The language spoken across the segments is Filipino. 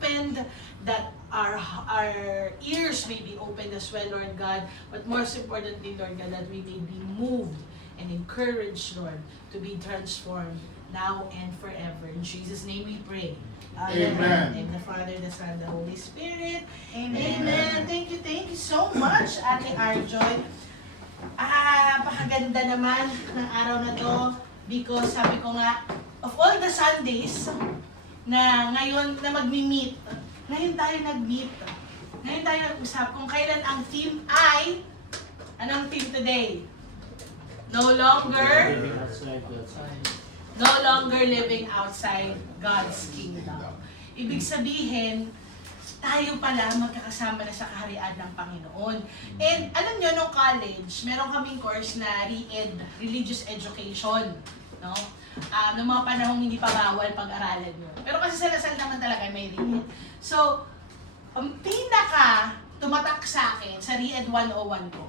opened, that our ears may be opened as well, Lord God, but most importantly, Lord God, that we may be moved and encouraged, Lord, to be transformed now and forever. In Jesus' name we pray. Amen. In the Father, the Son, the Holy Spirit. Amen. Amen. Thank you so much, Ate Arjoy. Pakaganda naman ng araw na to, because sabi ko nga, of all the Sundays na ngayon na magmi-meet, ngayon tayo nag-meet. Ngayon tayo nag-usap kung kailan ang theme ay, anong theme today? No longer living outside God's kingdom. Ibig sabihin, tayo pala magkakasama na sa kaharian ng Panginoon. And alam nyo, nung college, meron kaming course na REED, Religious Education. No? Noong mga panahong hindi pa bawal pag-aralan nyo. Pero kasi sa Lasal naman talaga may REED. So, ang pinaka tumatak sa akin sa REED 101 ko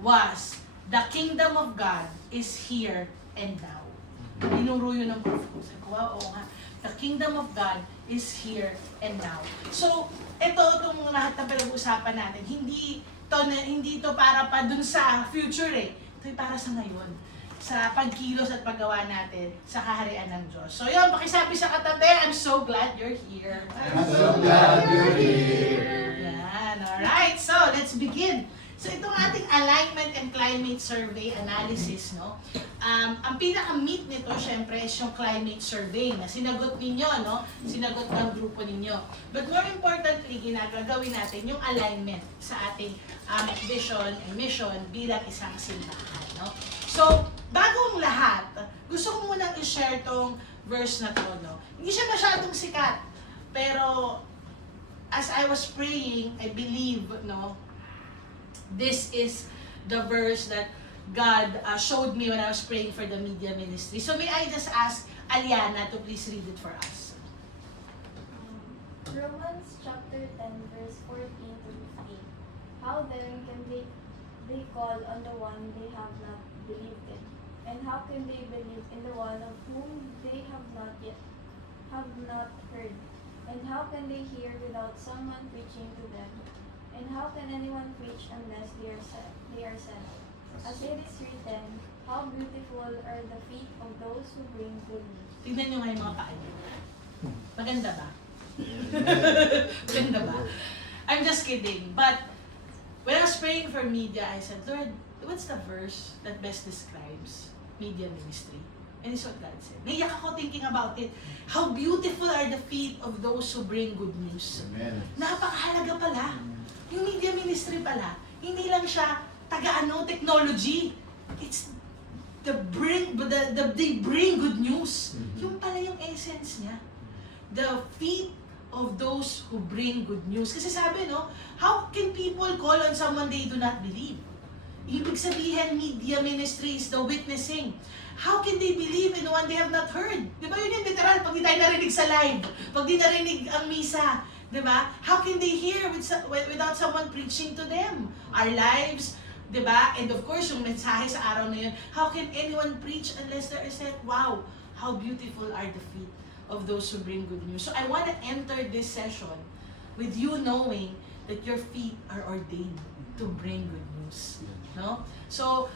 was, the kingdom of God is here and now. Dinuro yun ng prof ko. Sabi ko, wow, oo nga. The kingdom of God is here and now. So, itong lahat na pinag-usapan natin, hindi to para pa dun sa future eh. Ito para sa ngayon. Sa pagkilos at paggawa natin sa kaharian ng Diyos. So yun, pakisabi sa katabi, I'm so glad you're here. I'm so glad you're here. Yan, alright. So, let's begin. So, itong ating alignment and climate survey analysis, no? Ang pinaka-meat nito, syempre, is yung climate survey na sinagot ninyo, no? Sinagot ng grupo ninyo. But more importantly, ginagagawin natin yung alignment sa ating vision and mission bilang isang simbahan, no? So, bago ang lahat, gusto ko munang i-share tong verse na to, no? Hindi siya masyadong sikat, pero as I was praying, I believe, no, this is the verse that God showed me when I was praying for the media ministry. So may I just ask Aliana to please read it for us. Romans chapter 10 verse 14 to 15. How then can they call on the one they have not believed in? And how can they believe in the one of whom they have not heard? And how can they hear without someone preaching to them? And how can anyone preach unless they are sent? As it is written, how beautiful are the feet of those who bring good news. Tignan nyo nga yung mga paa niyo. Maganda ba? Maganda ba? I'm just kidding. But when I was praying for media, I said, Lord, what's the verse that best describes media ministry? And it's what God said. Naiyak ako thinking about it. How beautiful are the feet of those who bring good news. Amen. Napakahalaga pala. Yung media ministry pala, hindi lang siya technology. It's they bring good news. Yung pala yung essence niya. The feet of those who bring good news. Kasi sabi, no, how can people call on someone they do not believe? Ibig sabihin, media ministry is the witnessing. How can they believe in one they have not heard? Di ba yun yung literal, pag di tayo narinig sa live, pag di narinig ang misa, di ba? How can they hear without someone preaching to them? Our lives, di ba? And of course, yung mensahe sa araw na yun, how can anyone preach unless there is said, wow, how beautiful are the feet of those who bring good news. So I want to enter this session with you knowing that your feet are ordained to bring good news. No? So,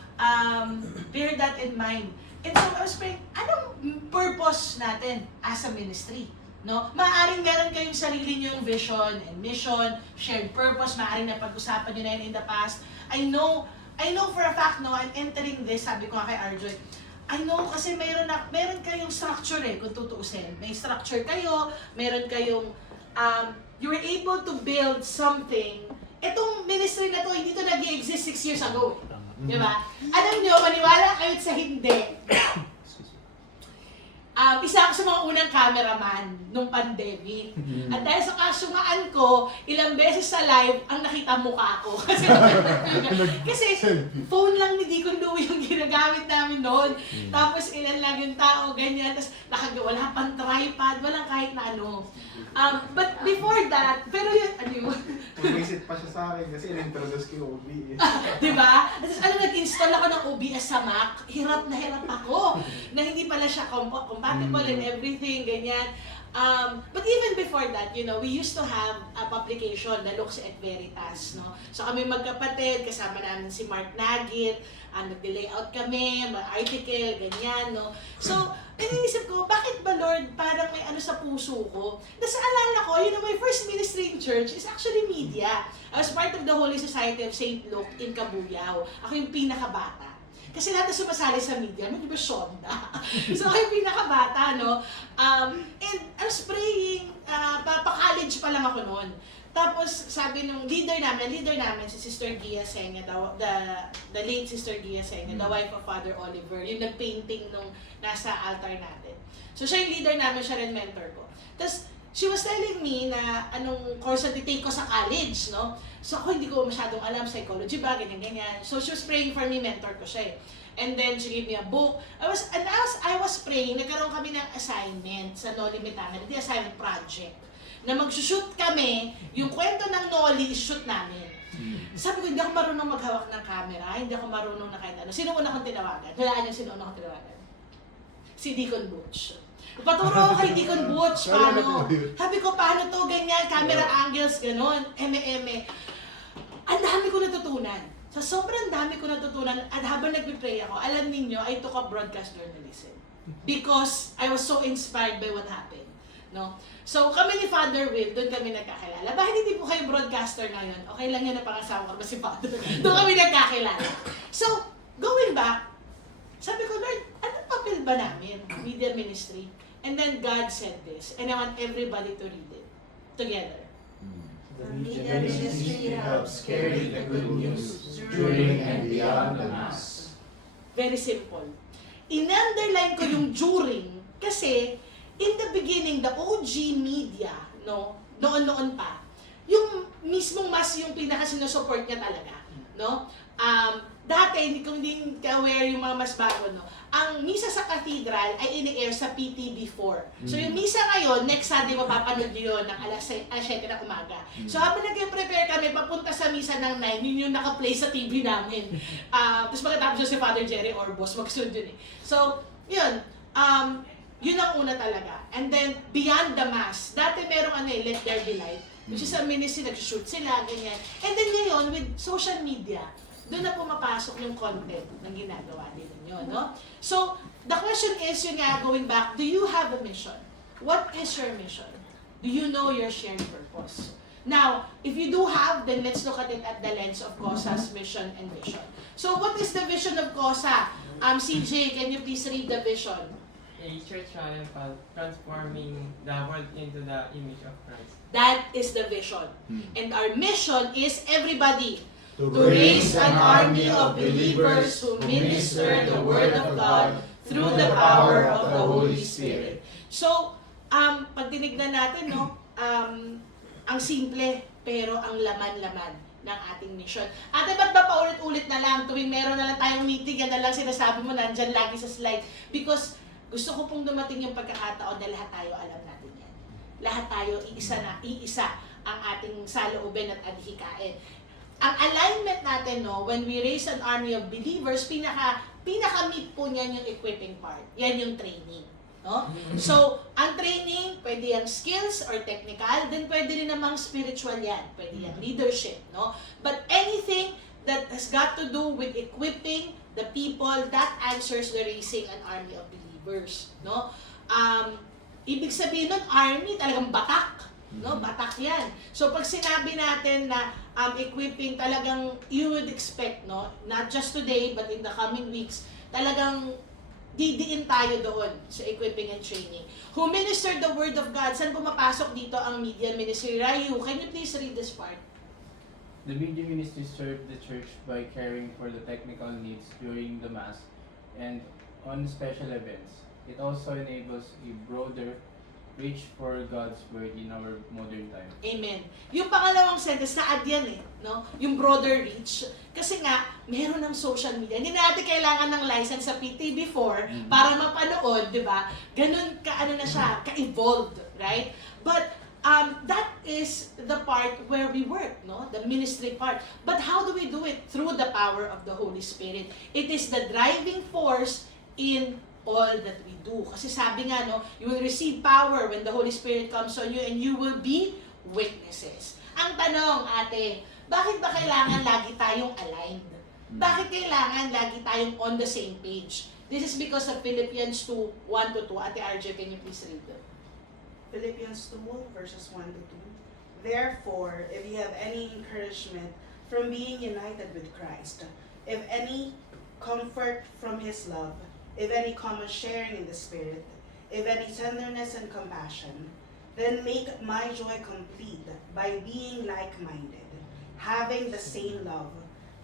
bear that in mind. And so, I was praying, anong purpose natin as a ministry? No? Maaring meron kayong sarili niyong vision and mission, shared purpose, maaring napag-usapan niyo na yun in the past. I know for a fact, no, I'm entering this, sabi ko nga kay Arjoy, I know kasi meron kayong structure eh, kung tutuusin. May structure kayo, meron kayong, you were able to build something. Itong ministry na to, hindi to nag-i-exist 6 years ago. Di ba? Alam nyo, maniwala kayo sa hindi. Isa ako sa mga unang cameraman nung pandemic. At dahil sa kasungaan ko, ilang beses sa live, ang nakita mukha ko. Kasi phone lang ni Deacon Louie yung ginagamit namin noon. Tapos ilan lang yung tao, ganyan. Tapos wala pang tripod, walang kahit na ano. But before that, pero yun, ano yun? Mag-visit pa siya sa akin kasi in-introduce ko yung OBS. Diba? Tapos nag-install ako ng OBS sa Mac, hirap na hirap ako. Na hindi pala siya compatible and everything, ganyan. But even before that, we used to have a publication na Lux et Veritas, no? So kami magkapatid, kasama namin si Mark Nagit, nag-layout kami, article, ganyan, no? So, iniisip ko, bakit ba Lord, parang may ano sa puso ko? Nasa alala ko, my first ministry in church is actually media. I was part of the Holy Society of St. Luke in Cabuyao. Ako yung pinakabata. Kasi lahat na sumasali sa media, medyo ba syonda? So ako yung pinakabata, no? And I was praying, pa-college pa lang ako noon. Tapos sabi nung leader namin, si Sister Gia Senya, the late Sister Gia Senya, the wife of Father Oliver, yung nag-painting nung nasa altar natin. So siya yung leader namin, siya rin mentor ko. Tapos she was telling me na anong course na take ko sa college, no? So ako hindi ko masyadong alam, psychology ba, ganyan-ganyan. So she was praying for me, mentor ko siya eh. And then she gave me a book. As I was praying, nagkaroon kami ng assignment sa Noli Me Tangere, the assignment project. Na mag-shoot kami, yung kwento ng Noli, shoot namin. Sabi ko, hindi ako marunong maghawak ng camera, hindi ako marunong na kahit ano. Sino una kong tinawagan? Walaan yung sino una kong tinawagan? Si Deacon Butch. Paturo ako kay Deacon Butch, paano? Sabi ko, paano to, ganyan, camera angles, ganon, eme-eme. Ang dami ko natutunan. Sa sobrang dami ko natutunan, at habang nagpipray ako, alam ninyo, I took up broadcast journalism. Because I was so inspired by what happened. No? So, kami ni Father Will, doon kami nagkakilala. Bakit hindi po kayo broadcaster ngayon? Okay lang yan na pangasawa ko ba si Father? Doon kami nagkakilala. So, going back, sabi ko, Lord, anong papel ba namin? Media ministry. And then God said this, and I want everybody to read it together. The media ministry helps carry the good news during and beyond the Mass. Very simple. In-underline ko yung during kasi in the beginning, the OG media, no, noon-noon pa, yung mismong Mass yung pinaka-sinusupport niya talaga. No? Dati, hindi ka-aware yung mga mas bago, no? Ang misa sa cathedral ay ini-air sa PTV4. So yung misa ngayon, next Sunday mapapanood nyo yun ng alas 7 ng umaga. So habang nag-prepare kami, papunta sa misa ng 9, yun yung naka-play sa TV namin. Tapos pagkatapos yun si Father Jerry Orbos, magsunod yun eh. So, yun. Yun ang una talaga. And then, beyond the Mass, dati merong Let There Be Light, which is a ministry, nag-shoot sila, ganyan. And then ngayon, with social media, doon na pumapasok yung content ng ginagawa din ninyo, no? So, the question is, yun nga, going back, do you have a mission? What is your mission? Do you know your shared purpose? Now, if you do have, then let's look at it at the lens of COSA's mission and vision. So, what is the vision of COSA? CJ, can you please read the vision? A church triumphal, transforming the world into the image of Christ. That is the vision. And our mission is everybody To to raise an army of believers who minister the Word of God through the power of the Holy Spirit. So, pag tinignan natin, no, ang simple, pero ang laman-laman ng ating mission. Ate, ba't ba paulit-ulit na lang? Tuwing meron na lang tayong meeting, yan na lang sinasabi mo, nandyan lagi sa slide. Because gusto ko pong dumating yung pagkakataon na lahat tayo alam natin yan. Lahat tayo, iisa ang ating saloobin at adhikain. Ang alignment natin, no, when we raise an army of believers, pinaka-meet po niyan yung equipping part. Yan yung training. No? So, ang training, pwede yung skills or technical, then pwede rin namang spiritual yan. Pwede yung leadership. No? But anything that has got to do with equipping the people, that answers the raising an army of believers. No? Ibig sabihin nun, army, talagang batak. No, batak yan. So pag sinabi natin na equipping, talagang you would expect, no, not just today but in the coming weeks, talagang didiin tayo doon sa equipping and training. Who ministered the Word of God? Saan pumapasok dito ang media ministry? Rayu, can you please read this part? The media ministry served the church by caring for the technical needs during the Mass and on special events. It also enables a broader reach for God's Word in our modern time. Amen. Yung pangalawang sentence, na-add yan eh, no? Yung broader reach. Kasi nga, meron ng social media. Hindi natin kailangan ng license sa PTV4 para mapanood, di ba? Ganun ka-ano na siya, ka-evolved, right? But that is the part where we work, no? The ministry part. But how do we do it? Through the power of the Holy Spirit. It is the driving force in all that we do. Kasi sabi nga, no, you will receive power when the Holy Spirit comes on you and you will be witnesses. Ang tanong, ate, bakit ba kailangan lagi tayong aligned? Bakit kailangan lagi tayong on the same page? This is because of Philippians 2, 1-2. Ate RJ, can you please read it? Philippians 2, verses 1 to 2. Therefore, if you have any encouragement from being united with Christ, if any comfort from His love, if any common sharing in the Spirit, if any tenderness and compassion, then make my joy complete by being like-minded, having the same love,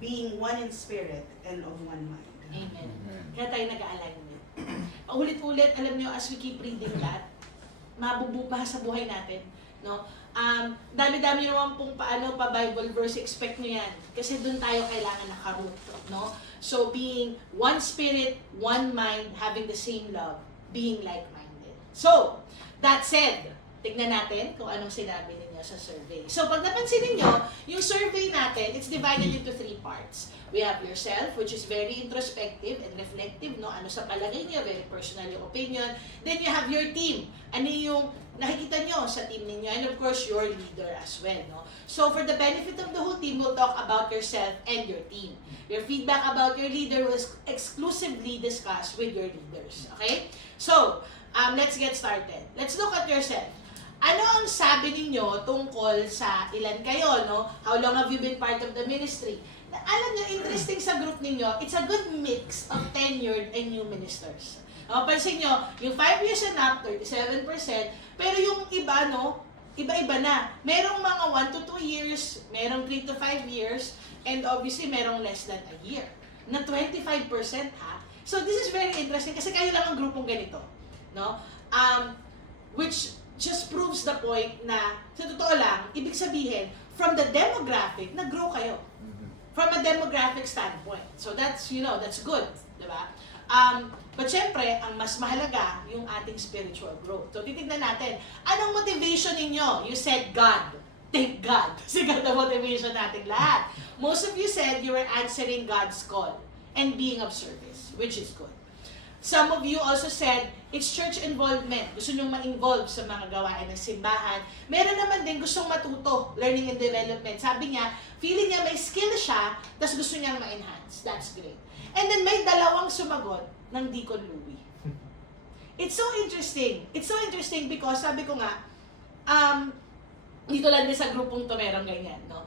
being one in spirit and of one mind. Amen. Kaya tayo nag-alignment. Ulit-ulit, alam nyo, as we keep reading that, mabubuha sa buhay natin. No? Dami-dami naman pong pa-Bible verse, expect nyo yan. Kasi doon tayo kailangan nakaroot. No? So, being one spirit, one mind, having the same love, being like-minded. So, that said, tignan natin kung anong sinabi ninyo sa survey. So, pag napansin ninyo, yung survey natin, it's divided into 3 parts. We have yourself, which is very introspective and reflective, no? Ano sa palagay niyo, very personal yung opinion. Then you have your team. Ano yung nakikita nyo sa team ninyo? And of course, your leader as well, no? So, for the benefit of the whole team, we'll talk about yourself and your team. Your feedback about your leader was exclusively discussed with your leaders. Okay? So, let's get started. Let's look at yourself. Ano ang sabi ninyo tungkol sa ilan kayo, no? How long have you been part of the ministry? Alam nyo, interesting sa group ninyo, it's a good mix of tenured and new ministers. Pansin nyo, yung 5 years and up, 37%, pero yung iba, no? Iba-iba na. Merong mga 1 to 2 years, merong 3 to 5 years, and obviously merong less than a year. Na 25%, ha? So this is very interesting kasi kayo lang ang grupong ganito, no? Which just proves the point na, sa totoo lang, ibig sabihin, from the demographic, nag-grow kayo. From a demographic standpoint. So that's, that's good. Diba? But syempre, ang mas mahalaga, yung ating spiritual growth. So titignan natin, anong motivation ninyo? You said God. Thank God. Kasi God ang motivation natin lahat. Most of you said you were answering God's call and being of service, which is good. Some of you also said, it's church involvement. Gusto nyong ma-involve sa mga gawain ng simbahan. Meron naman din gustong matuto, learning and development. Sabi niya, feeling niya may skill siya, tapos gusto niyang ma-enhance. That's great. And then may dalawang sumagot ng Deacon Louie. It's so interesting. It's so interesting because sabi ko nga, dito lang din sa grupong to merong ganyan, no?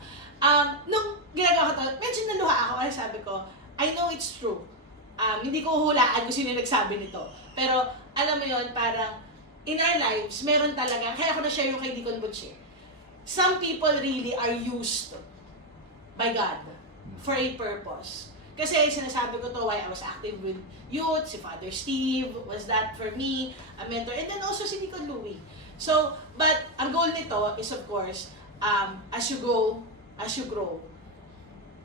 Nung ginagawa ko to, medyo naluha ako kasi sabi ko, I know it's true. Hindi ko hulaan kung sino yung nagsabi nito. Pero, alam mo yon, parang, in our lives, meron talaga, kaya ako na-share yung kay Deacon Butch. Some people really are used by God for a purpose. Kasi sinasabi ko to, why I was active with youth, si Father Steve, was that for me, a mentor, and then also si Deacon Louie. So, but, ang goal nito is of course, as you grow,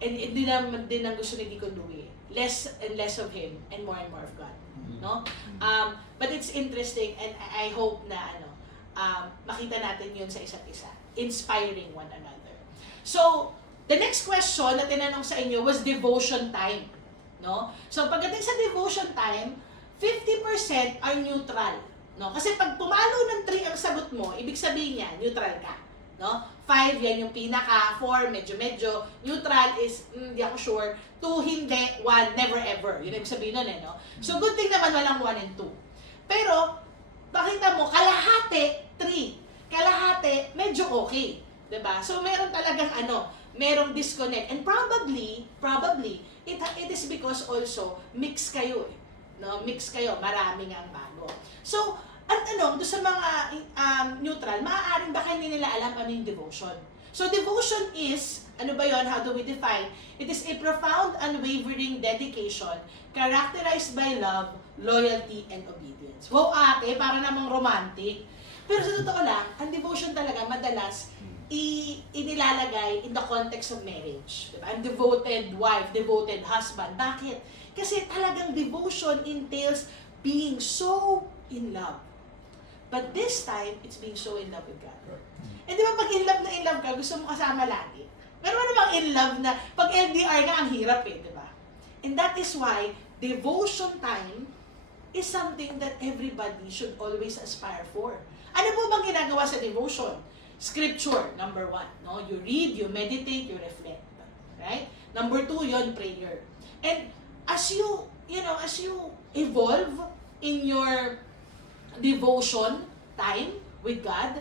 and hindi naman din ang gusto ni Deacon Louie, less and less of him and more of God, no? But it's interesting and I hope na makita natin yun sa isa't isa, inspiring one another. So, the next question na tinanong sa inyo was devotion time, no? So, pagdating sa devotion time, 50% are neutral, no? Kasi pag pumalo ng 3 ang sagot mo, ibig sabihin niya, neutral ka, no? 5, yan yung pinaka, 4, medyo, neutral is, hindi ako sure, 2, hindi, 1, never ever. Yun ang sabihin nun no? So, good thing naman walang 1 and 2. Pero, bakita mo, kalahati, 3. Kalahati, medyo okay. Diba? So, meron talagang merong disconnect. And probably, it is because also, mix kayo no? Mix kayo, maraming ang bago. So, at doon sa mga neutral, maaaring baka hindi nila alam ano yung devotion. So, devotion is, ano ba yon? How do we define? It is a profound, unwavering dedication characterized by love, loyalty, and obedience. Wow, ate, para namang romantic. Pero sa totoo lang, ang devotion talaga madalas inilalagay in the context of marriage. Diba? I'm devoted wife, devoted husband. Bakit? Kasi talagang devotion entails being so in love. But this time, it's being so in love with God. Eh di ba pag in love ka, gusto mo kasama lagi. Pero ano bang in love na, pag LDR nga, ang hirap di ba? And that is why, devotion time is something that everybody should always aspire for. Ano po bang ginagawa sa devotion? Scripture, number 1. No? You read, you meditate, you reflect. Right? Number 2, yon prayer. And as you evolve in your devotion time with God,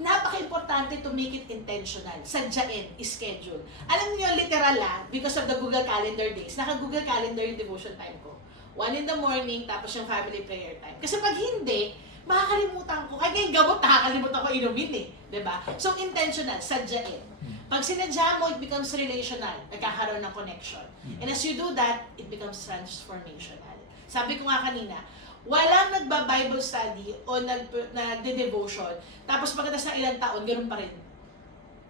napaka-importante to make it intentional. Sadyain, schedule. Alam niyo, literal because of the Google Calendar days, naka-Google Calendar yung devotion time ko. 1 in the morning, tapos yung family prayer time. Kasi pag hindi, makakalimutan ko. Kaya yung gamot, nakakalimutan ko inumin eh. Diba? So, intentional, sadyain. Pag sinadya mo, it becomes relational. Nagkakaroon ng connection. And as you do that, it becomes transformational. Sabi ko nga kanina, walang nagba-Bible study o nagde-devotion, tapos pagkatapos ng ilang taon, ganoon pa rin.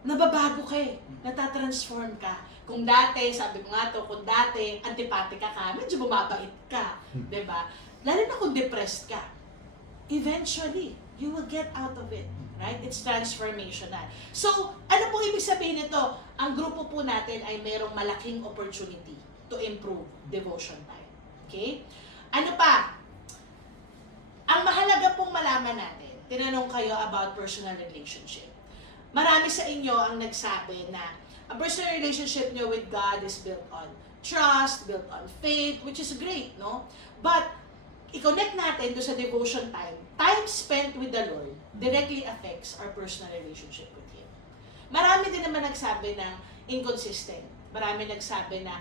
Nababago ka eh. Natatransform ka. Kung dati, sabi ko nga to, kung dati, antipatika ka, medyo bumabait ka. Diba? Lalo na kung depressed ka. Eventually, you will get out of it. Right? It's transformational. So, ano pong ibig sabihin nito? Ang grupo po natin ay mayroong malaking opportunity to improve devotion time. Okay? Ano pa? Ang mahalaga pong malaman natin, tinanong kayo about personal relationship. Marami sa inyo ang nagsabi na a personal relationship nyo with God is built on trust, built on faith, which is great, no? But, i-connect natin doon sa devotion time. Time spent with the Lord directly affects our personal relationship with Him. Marami din naman nagsabi na inconsistent. Marami nagsabi na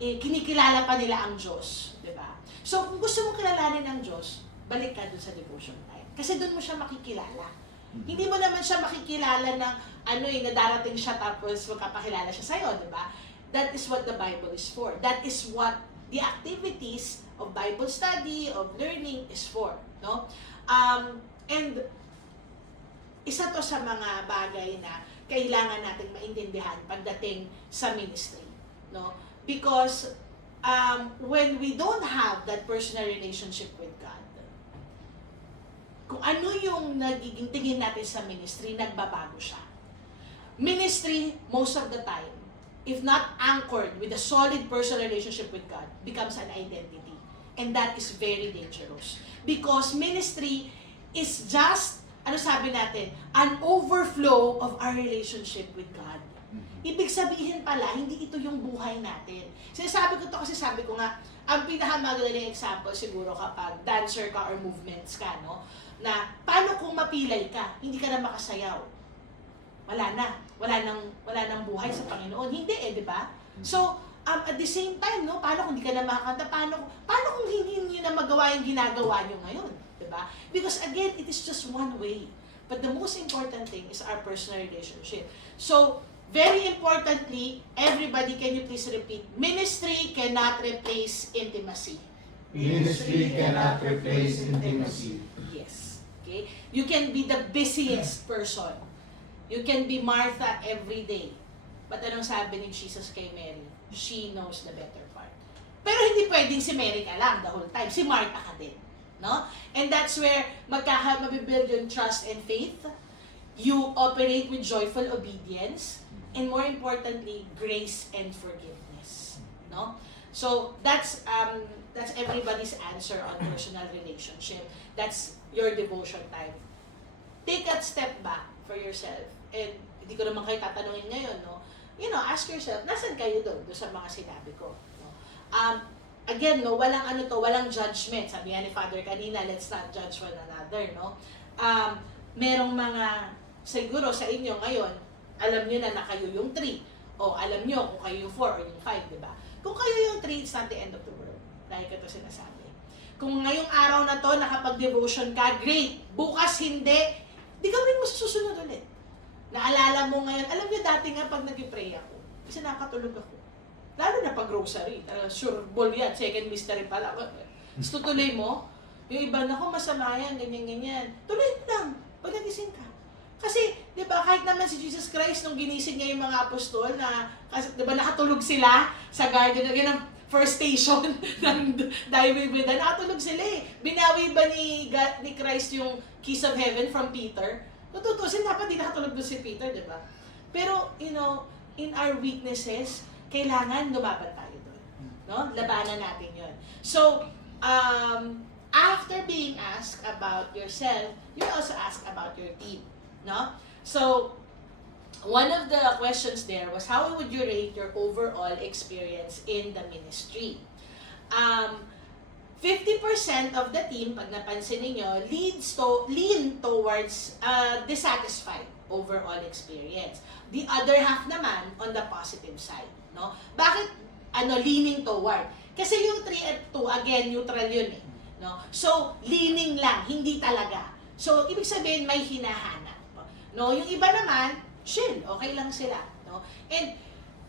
kinikilala pa nila ang Diyos. Diba? So, kung gusto mo kilalanin ang Diyos, balik ka doon sa devotion time. Kasi doon mo siya makikilala. Hindi mo naman siya makikilala ng na darating siya tapos magkapakilala siya sa'yo, diba? That is what the Bible is for. That is what the activities of Bible study, of learning is for, no? And isa to sa mga bagay na kailangan nating maintindihan pagdating sa ministry, no? Because when we don't have that personal relationship with God, kung ano yung nagiging tingin natin sa ministry, nagbabago siya. Ministry, most of the time, if not anchored with a solid personal relationship with God, becomes an identity. And that is very dangerous. Because ministry is just, sabi natin, an overflow of our relationship with God. Ibig sabihin pala, hindi ito yung buhay natin. Sinasabi ko to kasi sabi ko nga, ang pinakamagaling example siguro kapag dancer ka or movements ka, no? Na paano kung mapilay ka, hindi ka na makasayaw. Wala na. Wala nang buhay sa Panginoon. Hindi di ba? So, at the same time, no, paano kung hindi ka na makakanta? Paano kung hindi niyo na magawa yung ginagawa niyo ngayon? Di ba? Because again, it is just one way. But the most important thing is our personal relationship. So, very importantly, everybody, can you please repeat? Ministry cannot replace intimacy. Ministry cannot replace intimacy. Yes. Okay? You can be the busiest person. You can be Martha every day. But anong sabi ni Jesus kay Mary? She knows the better part. Pero hindi pwedeng si Mary ka lang the whole time. Si Martha ka din. No? And that's where mabibuild yung trust and faith. You operate with joyful obedience. And more importantly, grace and forgiveness. No? So, that's everybody's answer on personal relationship. That's your devotion time. Take a step back for yourself. And hindi ko naman kayo tatanungin ngayon, no? Ask yourself, nasan kayo doon sa mga sinabi ko? No? Again, no, walang judgment. Sabi nga ni Father kanina, let's not judge one another, no? Merong mga, siguro sa inyo ngayon, alam nyo na kayo yung 3. O alam nyo kung kayo yung 4 or yung 5, di ba? Kung kayo yung 3, it's not the end of the world. Like ito sinasabi. Kung ngayong araw na to, nakapag-devotion ka, great. Bukas hindi, di gawin mo sa susunod ulit. Naalala mo ngayon, alam niyo dati nga pag nag-pray ako, kasi nakatulog ako. Lalo na pag grocery, sure ball yan, second mystery pala. Tapos tutuloy mo, yung iba, naku masama yan, ganyan-ganyan. Tuloy mo lang, pag nagising ka. Kasi, di ba, kahit naman si Jesus Christ, nung ginising niya yung mga apostol, di ba nakatulog sila sa garden, yun ang first station ng Daimibida, nakatulog sila eh. Binawi ba ni Christ yung keys of heaven from Peter? Tututusin, dapat di nakatulog doon si Peter, di ba? Pero, in our weaknesses, kailangan lumaban tayo doon. No? Labanan natin yun. So, after being asked about yourself, you also ask about your team, no? So, one of the questions there was, how would you rate your overall experience in the ministry? 50% of the team, pag napansin niyo, lean towards dissatisfied overall experience. The other half naman on the positive side, no? Bakit leaning toward? Kasi yung 3 at 2, again, neutral yun eh, no? So, leaning lang, hindi talaga. So, ibig sabihin may hinahanap, no? Yung iba naman, chill, okay lang sila, no? And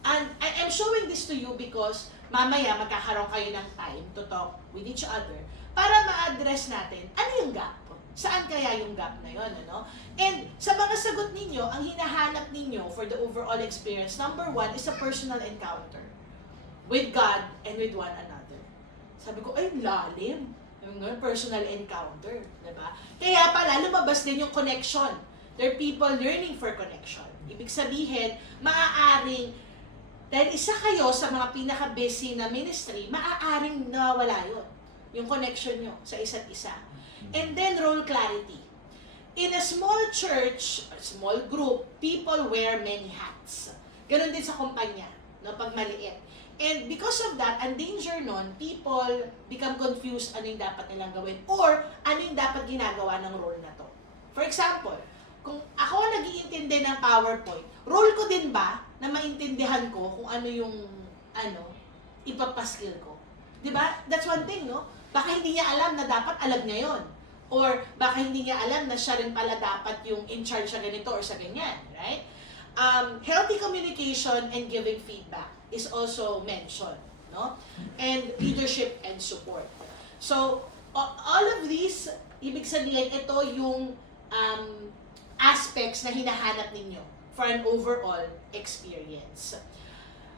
I'm showing this to you because mamaya magkakaroon kayo ng time to talk with each other para ma-address natin ano yung gap. Saan kaya yung gap na yun, ano? And sa mga sagot ninyo, ang hinahanap ninyo for the overall experience, number 1 is a personal encounter with God and with one another. Sabi ko, ay, lalim. Yung personal encounter, diba? Kaya pala, lumabas din yung connection. There are people learning for connection. Ibig sabihin, maaaring, dahil isa kayo sa mga pinaka-busy na ministry, maaaring nawala yun. Yung connection nyo sa isa't isa. And then, role clarity. In a small church, a small group, people wear many hats. Ganon din sa kumpanya, no, pag maliit. And because of that, ang danger nun, people become confused ano yung dapat nilang gawin or ano yung dapat ginagawa ng role na to. For example, kung ako nag-iintindi ng PowerPoint, role ko din ba na maintindihan ko kung ano yung ipapaskill ko? Diba? That's one thing, no? Baka hindi niya alam na dapat alam niya yon. Or baka hindi niya alam na siya rin pala dapat yung in charge sa ganito or sa ganyan, right? Healthy communication and giving feedback is also mentioned, no? And leadership and support. So, all of these, ibig sabihin, ito yung aspects na hinahanap ninyo for an overall experience.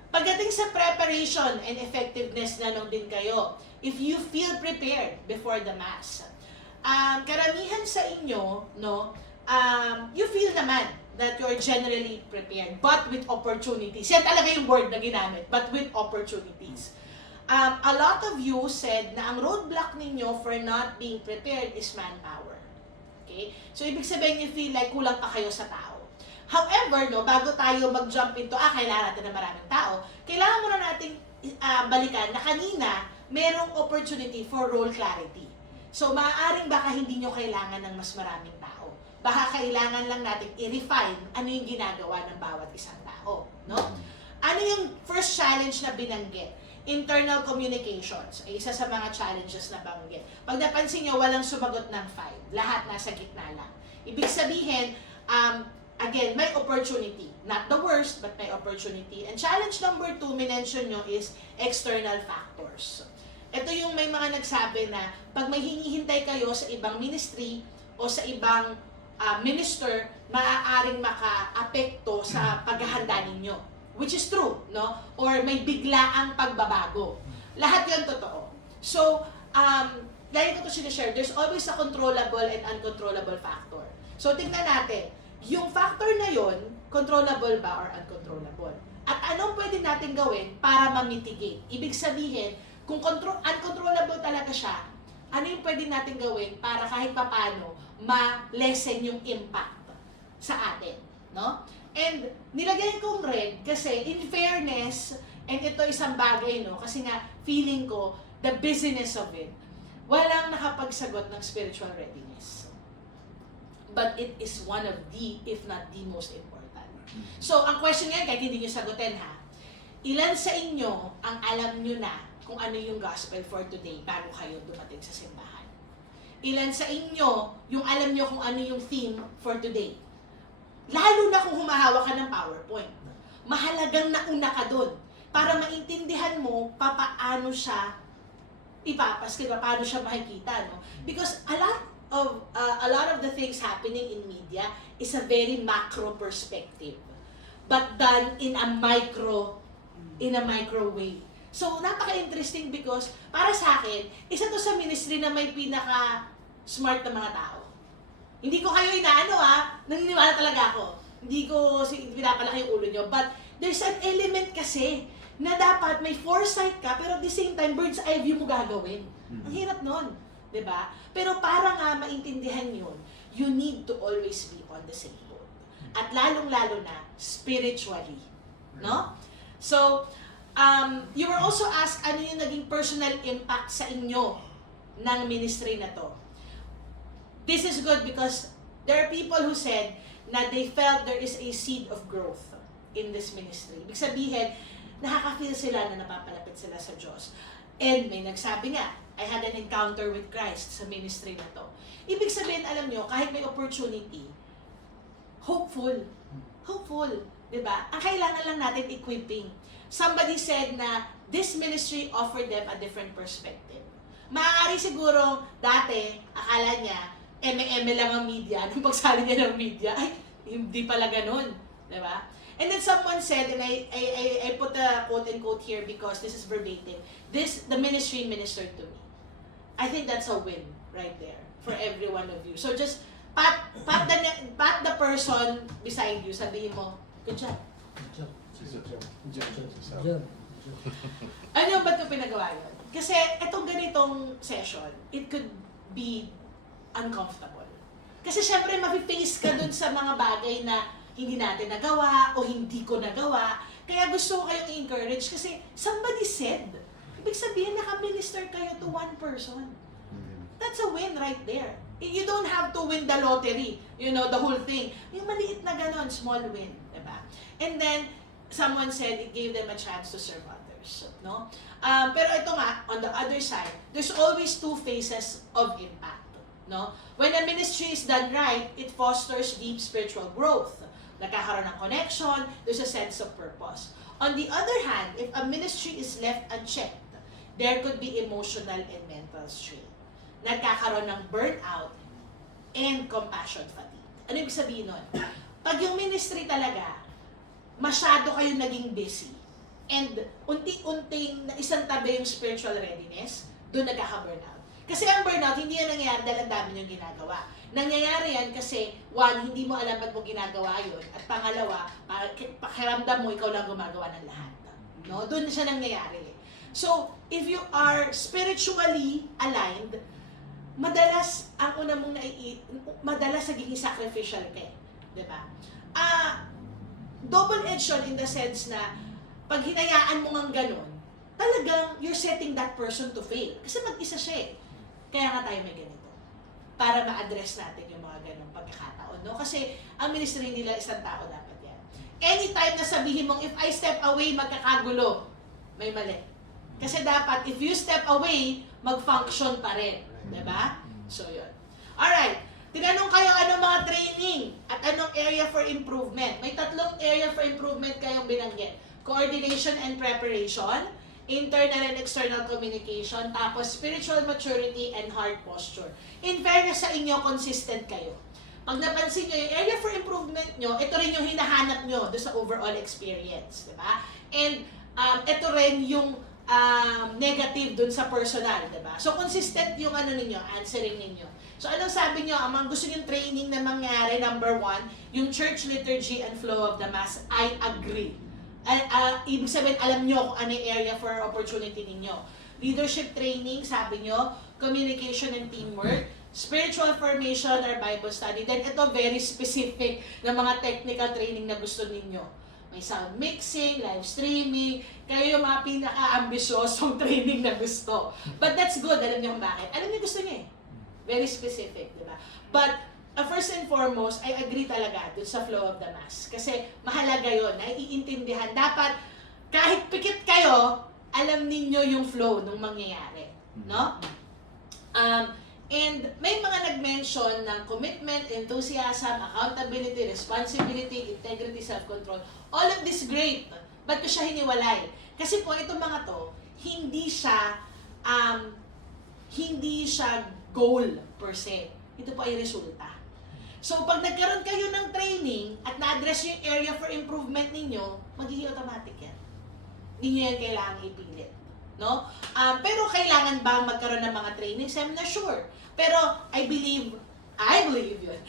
Pagdating sa preparation and effectiveness na nung din kayo, if you feel prepared before the Mass, karamihan sa inyo, no, you feel naman that you're generally prepared, but with opportunities. Yan talaga yung word na ginamit, but with opportunities. A lot of you said na ang roadblock ninyo for not being prepared is manpower. Okay? So, ibig sabihin, you feel like kulang pa kayo sa tao. However, no, bago tayo mag-jump into, kailangan natin ng maraming tao, kailangan muna nating balikan na kanina, merong opportunity for role clarity. So, maaaring baka hindi nyo kailangan ng mas maraming tao. Baka kailangan lang natin i-refine ano yung ginagawa ng bawat isang tao. No? Ano yung first challenge na binanggit? Internal communications. Ay isa sa mga challenges na banggit. Pag napansin nyo, walang sumagot ng 5. Lahat nasa gitna lang. Ibig sabihin, again, may opportunity. Not the worst, but may opportunity. And challenge number 2, minention nyo is external factors. Ito yung may mga nagsabi na pag may hinihintay kayo sa ibang ministry o sa ibang minister, maaaring maka-apekto sa paghahanda ninyo. Which is true, no? Or may biglaang pagbabago. Lahat yun totoo. So, lagi ko ito sinishare, there's always a controllable and uncontrollable factor. So, tingnan natin, yung factor na yon, controllable ba or uncontrollable? At anong pwede natin gawin para ma-mitigate? Ibig sabihin, kung uncontrollable talaga siya, ano yung pwede natin gawin para kahit papano ma-lessen yung impact sa atin, no? And nilagay kong red kasi in fairness, and ito isang bagay, no? Kasi nga feeling ko, the busyness of it, walang nakapagsagot ng spiritual readiness. But it is one of the, if not the most important. So, ang question ngayon, kahit hindi nyo sagutin ha, ilan sa inyo ang alam nyo na kung ano yung gospel for today bago kayo dumating sa simbahan? Ilan sa inyo yung alam nyo kung ano yung theme for today? Lalo na kung humahawak ka ng PowerPoint. Mahalagang nauna ka dun para maintindihan mo paano siya ipapaskil, paano siya makikita, no? Because a lot of the things happening in media is a very macro perspective, but done in a micro way. So, napaka-interesting because para sa akin, isa to sa ministry na may pinaka-smart na mga tao. Hindi ko kayo inaano naniniwala talaga ako. Hindi ko pinapalaki yung ulo nyo, but there's an element kasi na dapat may foresight ka, pero at the same time, bird's eye view mo gagawin. Ang hirap nun. 'Diba? Pero para nga maintindihan yun, you need to always be on the same boat. At lalong-lalo na, spiritually. No? So, you were also asked ano yung naging personal impact sa inyo ng ministry na to. This is good because there are people who said na they felt there is a seed of growth in this ministry. Ibig sabihin, nakaka-feel sila na napapalapit sila sa Diyos. And may nagsabi nga, I had an encounter with Christ sa ministry na to. Ibig sabihin, alam nyo, kahit may opportunity, hopeful. Hopeful. Diba? Ang kailangan lang natin equipping. Somebody said na this ministry offered them a different perspective. Maaari siguro dati, akala niya, eme-eme lang ang media. Nung pagsali niya ng media, ay, hindi pala ganun. Diba? And then someone said, and I put a quote and quote here because this is verbatim, the ministry ministered to me. I think that's a win right there for every one of you. So just pat the person beside you, sabihin mo, good job. Ano yung ba't ko pinagawa yun? Kasi itong ganitong session, it could be uncomfortable. Kasi syempre, mapiface ka dun sa mga bagay na hindi natin nagawa o hindi ko nagawa. Kaya gusto ko kayong i-encourage kasi somebody said, ibig sabihin naka-minister kayo to one person. That's a win right there. You don't have to win the lottery, the whole thing. Yung maliit na ganon, small win, diba? And then, someone said it gave them a chance to serve others, no? Pero ito nga, on the other side, there's always two phases of impact, no? When a ministry is done right, it fosters deep spiritual growth. Nagkakaroon ng connection, there's a sense of purpose. On the other hand, if a ministry is left unchecked, there could be emotional and mental strain. Nagkakaroon ng burnout and compassion fatigue. Ano ibig sabihin nun? Pag yung ministry talaga, masyado kayong naging busy, and unti-unting isang tabi yung spiritual readiness, doon nagkaka-burnout. Kasi ang burnout, hindi yan nangyayari dahil ang dami yung ginagawa. Nangyayari yan kasi, one, hindi mo alam ba't mo ginagawa yun. At pangalawa, pakiramdam mo, ikaw lang gumagawa ng lahat. No? Doon siya nangyayari. So, if you are spiritually aligned, madalas, ang una mong madalas nagiging sacrificial ka. Diba? Double-edged yun in the sense na, pag hinayaan mo ng ganun, talagang you're setting that person to fail. Kasi mag-isa siya eh. Kaya nga tayo may ganito. Para ma-address natin yung mga ganong pagkakataon. No? Kasi ang ministry nila isang tao dapat yan. Anytime na sabihin mong, if I step away, magkakagulo, may mali. Kasi dapat, if you step away, mag-function pa rin. Diba? So, yun. Alright. Tinanong kayo anong mga training at anong area for improvement. May 3 area for improvement kayong binanggit. Coordination and preparation, internal and external communication, tapos spiritual maturity and heart posture. In fairness sa inyo, consistent kayo. Pag napansin nyo yung area for improvement nyo, ito rin yung hinahanap nyo doon sa overall experience. Diba? And ito rin yung negative doon sa personal. Diba? So, consistent yung answering ninyo. So, anong sabi nyo? Ang gusto nyo training na mangyari, number 1, yung church liturgy and flow of the mass, I agree. Ibig sabihin, alam nyo kung ano yung area for opportunity ninyo. Leadership training, sabi nyo, communication and teamwork, spiritual formation or Bible study. Then ito, very specific na mga technical training na gusto ninyo. May sound mixing, live streaming, kayo yung mga pinaka-ambisyosong training na gusto. But that's good, alam nyo kung bakit. Alam nyo gusto nyo eh. Very specific, di ba? But first and foremost, I agree talaga dun sa flow of the mass. Kasi mahalaga yun, naiintindihan. Dapat, kahit pikit kayo, alam ninyo yung flow nung mangyayari. No? And may mga nag-mention ng commitment, enthusiasm, accountability, responsibility, integrity, self-control. All of this great. Ba't ko siya hiniwalay? Kasi po, itong mga to, hindi siya goal per se. Ito po ay resulta. So, pag nagkaroon kayo ng training at na-address yung area for improvement ninyo, magiging automatic yan. Hindi nyo yan kailangan ipilit. No? Pero kailangan ba magkaroon ng mga training seminar? Sure. Pero I believe yun.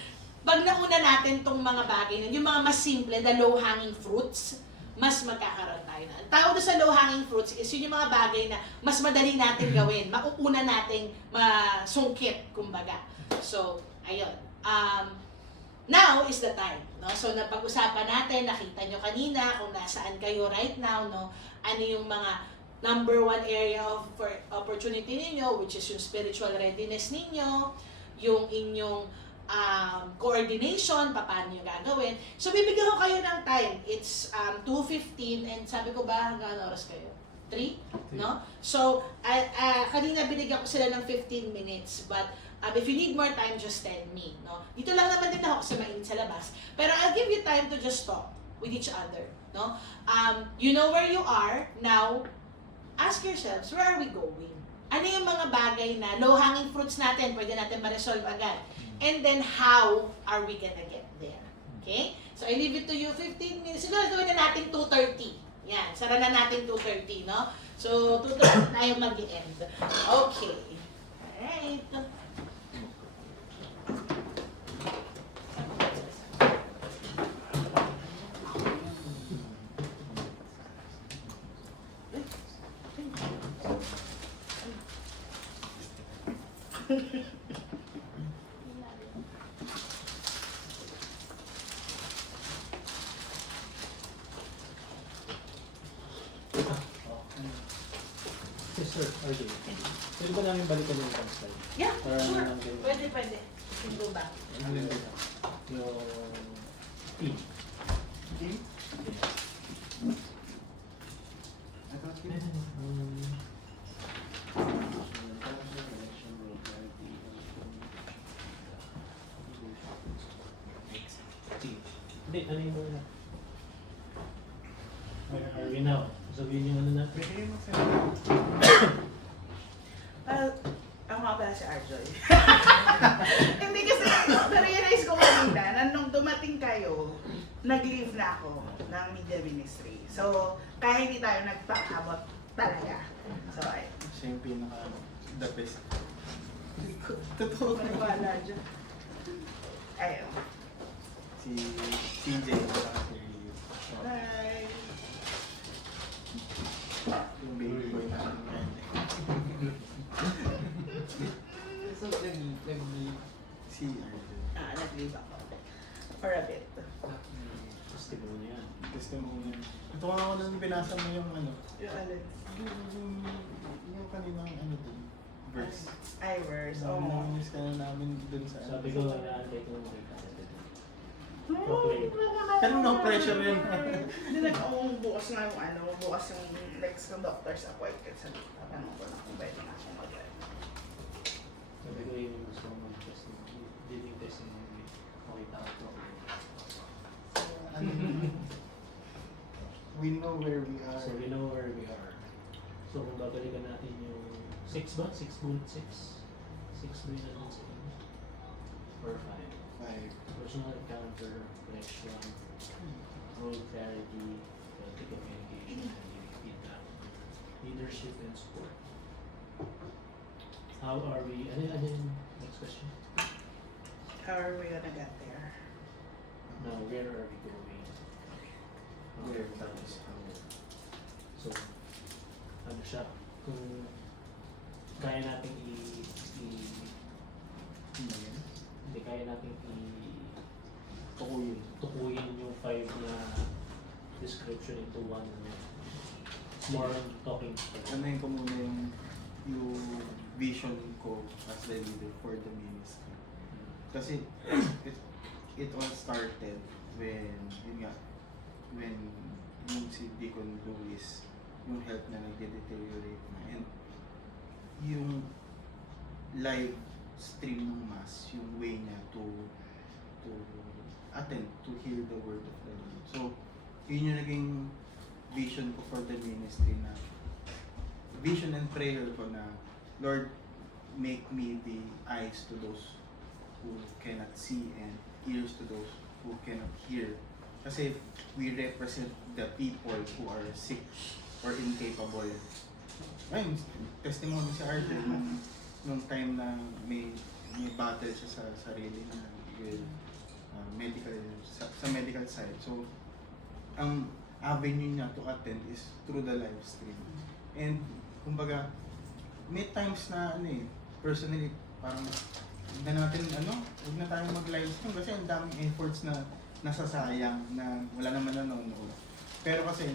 Pag nauna natin tong mga bagay, yung mga mas simple, the low-hanging fruits, mas magkakaroon tayo na. Ang tawag doon sa low-hanging fruits is yun yung mga bagay na mas madali natin gawin, mauuna nating masungkit, kumbaga. So, ayun. Now is the time, no? So napag-usapan natin, nakita nyo kanina kung nasaan kayo right now, no? Ano yung mga number one area of opportunity ninyo, which is yung spiritual readiness ninyo, yung inyong coordination, paano nyo gagawin. So bibigyan ko kayo ng time. It's 2:15 and sabi ko ba hanggang oras kayo? 3? No? So, kanina binigyan ko sila ng 15 minutes, but if you need more time, just tell me. No? Dito lang naman din ako kasi mainit sa labas. Pero I'll give you time to just talk with each other. No? You know where you are. Now, ask yourselves, where are we going? Ano yung mga bagay na low-hanging fruits natin, pwede natin ma-resolve agad? And then, how are we gonna get there? Okay? So, I leave it to you 15 minutes. Siguro gawin na natin 2:30. Yan, sara na natin 2:30, no? So, 2:30 tayo mag-end. Okay. Alright. Yes, sir. RJ. Pwede ba namin balikan yung one slide? Yeah, Para sure. naman din- Pwede. You can go back. Yung team. Team. Hindi, ano yung mga... Where are we now? Sabihin yung ano na. Ako nga pala si Arjoy. Hindi kasi, na-realize ko kanina na nung dumating kayo, nag-leave na ako ng media ministry. So, kaya hindi tayo nagpakabot talaga. So, ay, Siya yung pinaka the best. Totoo. maniwala dyan. Ayun. Si CJ at si Bye! yung baby boy namin. So, nag-leave. Si Arjun. Nag-leave ako. For a bit. Testimony yan. Testimonial. Ito nga ako nang binasa mo yung ano. Yung alin? Yung kaninang ano dun. Verse. Ay, verse. So, Oo. namiss ka na namin dun sa Sabi ko, inaantay ko makita sa dito. Pero no pressure yun. Hindi bukas na yung ano, bukas yung next ng doctor's appointment. Sa tatanong ko na kung pwede na akong mag-read. Sabi ko yung gusto mo mag-testimony. Living testimony. Makita ko. We know where we are. So we know where we are. So kung babalikan natin yung 6 ba? 6 bullet 6? 6 bullet natin sa inyo? Or 5? 5. Personal encounter, connection, role clarity, healthy communication, and giving feedback, leadership and support. How are we? Ano yung next question? How are we gonna get there? Now, where are we going? Where That is how. So, ano siya? Kung kaya natin hindi kaya natin tukuyin yung 5 na description into one. It's more on talking. Ano ko muna yung vision ko as the leader for the ministry. Kasi it all started when yung si Deacon Luis, yung health na nag-deteriorate na, and yung live stream ng mass, yung way niya to attend, to hear the word of the Lord. So, yun yung naging vision ko for the ministry, na vision and prayer ko na, Lord, make me the eyes to those who cannot see and ears to those who cannot hear. Kasi we represent the people who are sick or incapable. Ayun, testimony si Arden nung time na may battle siya sa sarili na with medical sa medical side. So ang avenue niya to attend is through the live stream. And kumbaga, may times na personally, parang huwag na natin, huwag na tayong mag-live stream kasi ang daming efforts na nasasayang na wala naman nanonood. Pero kasi,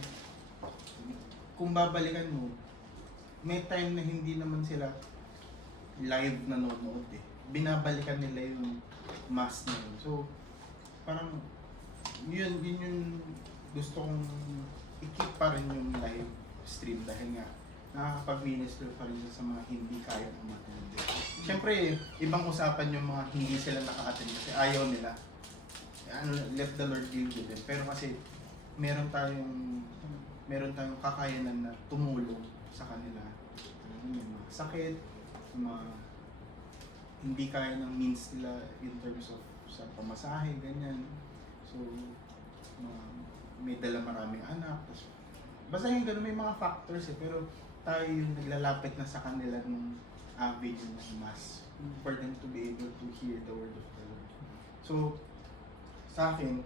kung babalikan mo, may time na hindi naman sila live nanonood eh. Binabalikan nila yung mass na yun. So, parang, yun yung gusto kong i-keep pa rin yung live stream dahil nga nakakapag-minister pa rin sa mga hindi kaya ng matindi. Siyempre, ibang usapan yung mga hindi sila naka-attend kasi ayaw nila. Let the Lord deal with them. Pero kasi meron tayong kakayanan na tumulong sa kanila. Yung mga sakit, yung mga hindi kaya ng means nila in terms of sa pamasahe, ganyan. So, may dala maraming anak. Basta yung gano'n, may mga factors eh. Pero tayo yung naglalapit na sa kanila ng avenue ng mass for them to be able to hear the word of the Lord. So, sa akin,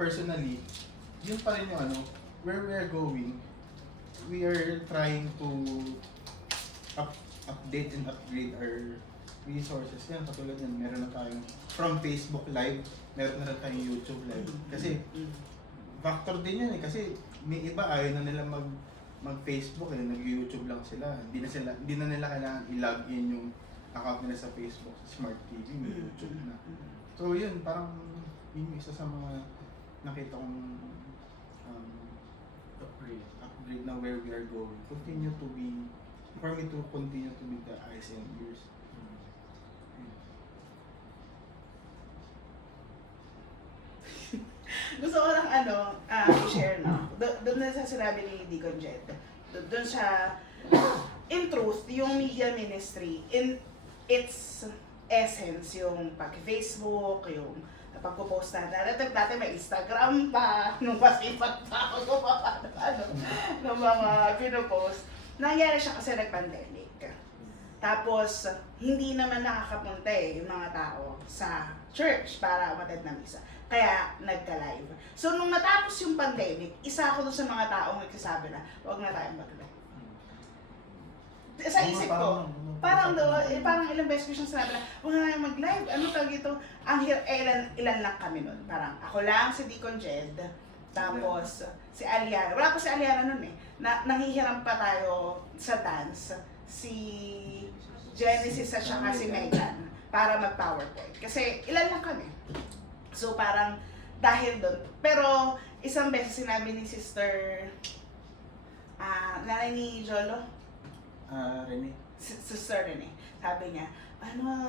personally, yun pa rin yung where we are going, we are trying to update and upgrade our resources. Yan, katulad yan, meron na tayong from Facebook Live, meron na rin tayong YouTube Live. Kasi, factor din yan eh, kasi may iba ayaw na nila mag-Facebook eh, nag-YouTube lang sila. Hindi na nila kailangan i-log in yung account nila sa Facebook, sa Smart TV, may YouTube na. So yun, parang yun yung isa sa mga nakita kong upgrade na where we are going. Continue to be, for me to continue to be the eyes and ears. Gusto ko lang share doon na sa sinabi ni Deacon Jed. Doon sa, in truth, yung media ministry, in its essence, yung pag-Facebook, yung pag-post na. Dati may Instagram pa, nung masipag pa ako nung mga pinopost. Nangyari siya kasi nag-pandemic. Tapos, hindi naman nakakapunta yung mga tao sa church para umattend na misa. Kaya, nagka-live. So, nung natapos yung pandemic, isa ako doon sa mga taong nagsasabi na, huwag na tayong mag-live. Sa isip ko, parang ilang beses ko siyang sinabi na, huwag na tayong mag-live. Ano tawag ito? Ilan lang kami nun. Parang, ako lang, si Deacon Jed, tapos si Aliana. Wala pa si Aliana nun eh. Nanghihiram pa tayo sa dance. Si Genesis at saka si Megan para mag-PowerPoint. Kasi ilan lang kami. So parang dahil doon. Pero isang beses sinabi ni Sister nanay ni Jolo, Rene. Sister Rene, sabi niya,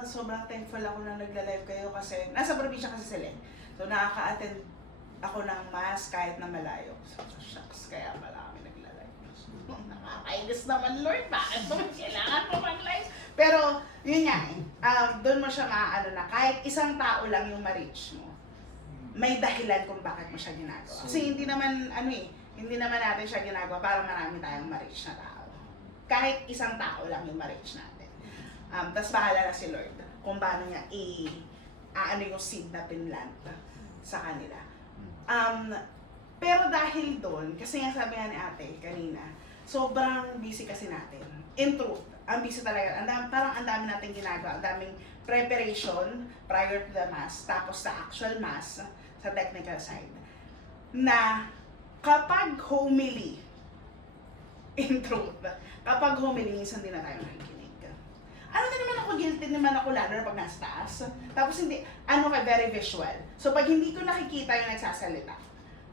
sobrang thankful ako na nagla-live kayo kasi nasa probinsya kasi sila. So nakaka-attend ako ng mass kahit na malayo. So shucks, kaya pala kami nagla-live. Nakakainis naman, Lord, bakit naman kailangan mo mag-live? Pero yun nga doon mo siya maaano na kahit isang tao lang yung ma-reach mo, may dahilan kung bakit mo siya ginagawa. Kasi hindi naman hindi naman natin siya ginagawa para marami tayong ma-reach na tao. Kahit isang tao lang yung ma-reach natin. Tapos bahala na si Lord kung paano niya yung seed na pinlant sa kanila. Pero dahil doon, kasi nga sabi nga ni ate kanina, sobrang busy kasi natin. In truth, ang busy talaga. Parang ang dami natin ginagawa. Ang daming preparation prior to the mass, tapos sa actual mass, sa technical side. Na kapag homily, in truth, kapag homily, minsan din na tayo nakikinig. Din naman ako, guilty naman ako lalo na pag nasa taas. Tapos hindi, very visual. So pag hindi ko nakikita yung nagsasalita,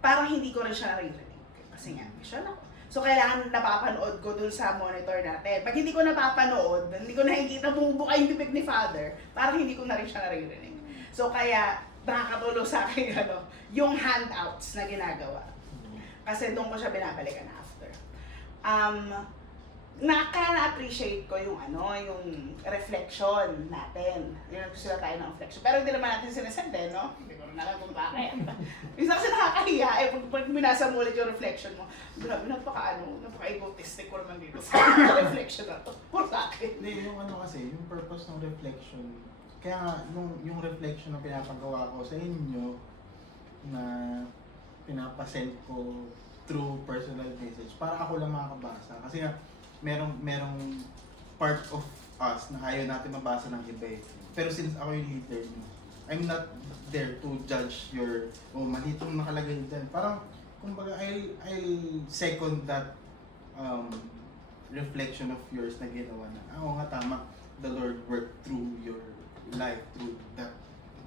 parang hindi ko rin siya naririnig. Kasi nga, visual ako. So kailangan napapanood ko dun sa monitor natin. Pag hindi ko napapanood, hindi ko nakikita bumubuka yung bibig ni Father, parang hindi ko na rin siya naririnig. So kaya, nakakatulong sa akin yung handouts na ginagawa. Kasi doon ko siya binabalikan after. Kaya na-appreciate ko yung yung reflection natin. Yung sila tayo ng reflection. Pero hindi naman natin sinesend no? Hindi ko rin alam kung bakit. Minsan kasi nakakahiya pag binasa mo ulit yung reflection mo. Grabe, napaka-egotistic ko naman dito sa reflection na to. Puro sa akin. Hindi, yung kasi, yung purpose ng reflection, kaya yung reflection na pinapagawa ko sa inyo na pinapasend ko through personal message para ako lang makakabasa. Kasi nga, merong part of us na ayaw natin mabasa ng iba eh. Pero since ako yung leader nyo, I'm not there to judge your, mali itong nakalagay dyan. Parang, kumbaga, I'll second that reflection of yours na ginawa na, oo nga tama, the Lord worked through your life, through that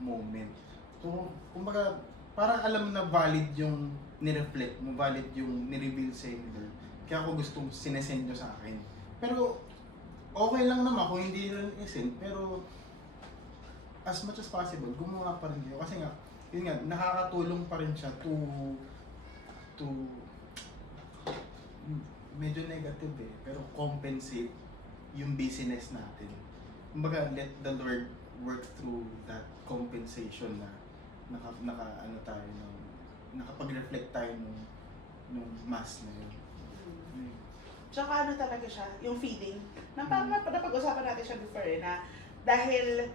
moment. So, kumbaga, parang alam na valid yung nireflect mo, valid yung nireveal sa inyo, Lord. Kaya ako gustong sinesend nyo sa akin. Pero, okay lang naman kung hindi rin isend, pero as much as possible, gumawa pa rin kayo. Kasi nga, yun nga, nakakatulong pa rin siya to medyo negative eh, pero compensate yung business natin. Kumbaga, let the Lord work through that compensation na nakapag-reflect tayo nung mass na yun. Tsaka ano talaga siya, yung feeding. Parang napag-usapan natin siya before eh, na dahil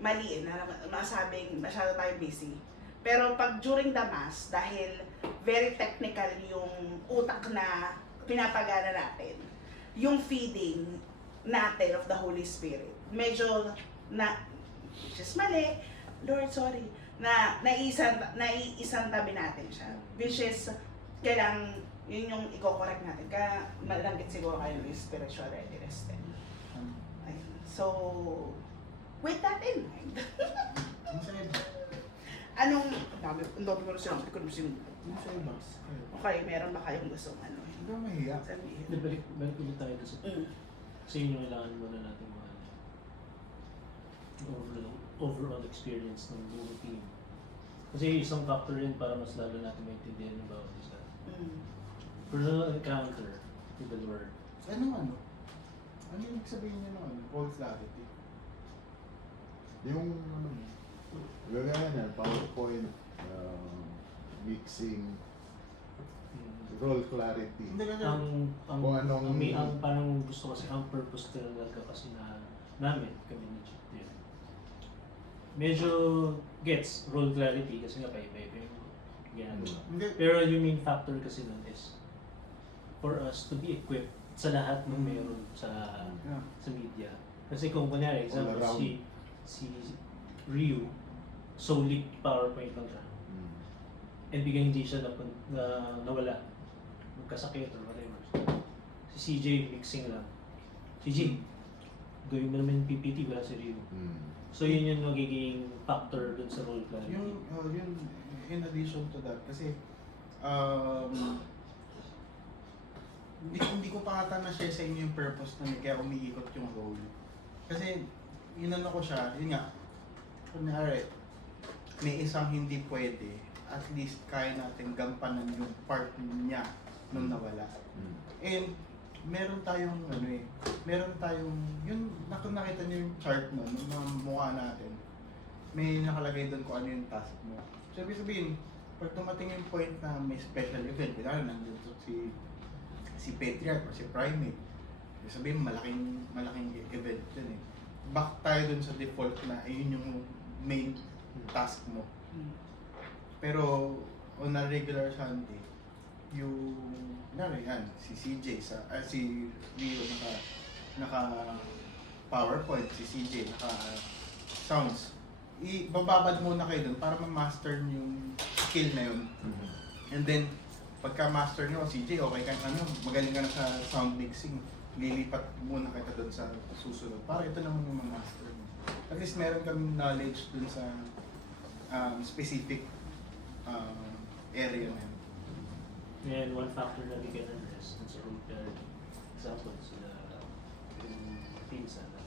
mali na masabing masyado tayong busy. Pero pag during the mass, dahil very technical yung utak na pinapagana natin, yung feeding natin of the Holy Spirit, medyo which is mali, Lord, sorry, naiisang tabi natin siya. Which is, kailang yun yung i-correct natin. Kaya malangkit siguro kayo yung spiritual readiness din. Ayun. So, with that in mind, Yung sa iba, anong, ang dami ko na siya, hindi ko na siya. yung sa iba, Okay, meron ba kayong gustong ano? hindi ka mahiya. Sabihin. Balik ulit tayo doon sa kasi yun yung kailangan muna natin mga overall experience ng buong team. Kasi isang factor rin para mas lalo natin maintindihan yung bawat isa. Personal encounter with the Lord. Ano yung sabihin niya ng full clarity? Yung gagaya na, PowerPoint, mixing, role clarity. Hindi ka Ang Kung anong- ang parang gusto kasi ang purpose talaga kasi namin kami ni Chip din. Medyo gets role clarity kasi nga paiba-iba yung ginagawa. Hindi. Pero yung main factor kasi nun is for us to be equipped sa lahat ng meron sa Yeah. sa media. Kasi kung kunyari, example, around. si Ryu, solely PowerPoint lang siya. Mm. And biglang hindi siya nawala. Magkasakit or whatever. Si CJ, mixing lang. CJ, gawin mo naman yung PPT, wala si Ryu. Mm. So yun yung magiging factor dun sa role planning. Yun, in addition to that, kasi hindi ko pa ata na-share sa inyo yung purpose na kaya umiikot yung role. Kasi, inano ko siya, yun nga, kunyari, may isang hindi pwede, at least kaya natin gampanan yung part niya nung nawala. Mm. And, meron tayong, yun, nakita niyo yung chart mo, ng mga mukha natin, may nakalagay doon kung ano yung task mo. So, ibig sabihin, pag tumating yung point na may special event, kaya nandun si Patriarch or si Primate, ibig sabihin, malaking event yun eh. Back tayo dun sa default na yun yung main task mo. Pero, on a regular Sunday, yung si CJ si Rio naka PowerPoint, si CJ naka sounds. Ibababad muna kayo dun para ma-master yung skill na yun. Mm. And then pagka-master nyo, CJ, okay ka magaling ka na sa sound mixing, lilipat muna kita dun sa susunod para ito naman yung ma-master mo. At least meron kami knowledge dun sa specific area na yun. And one factor na we can address dun sa role planning, example, sila yung pinsan na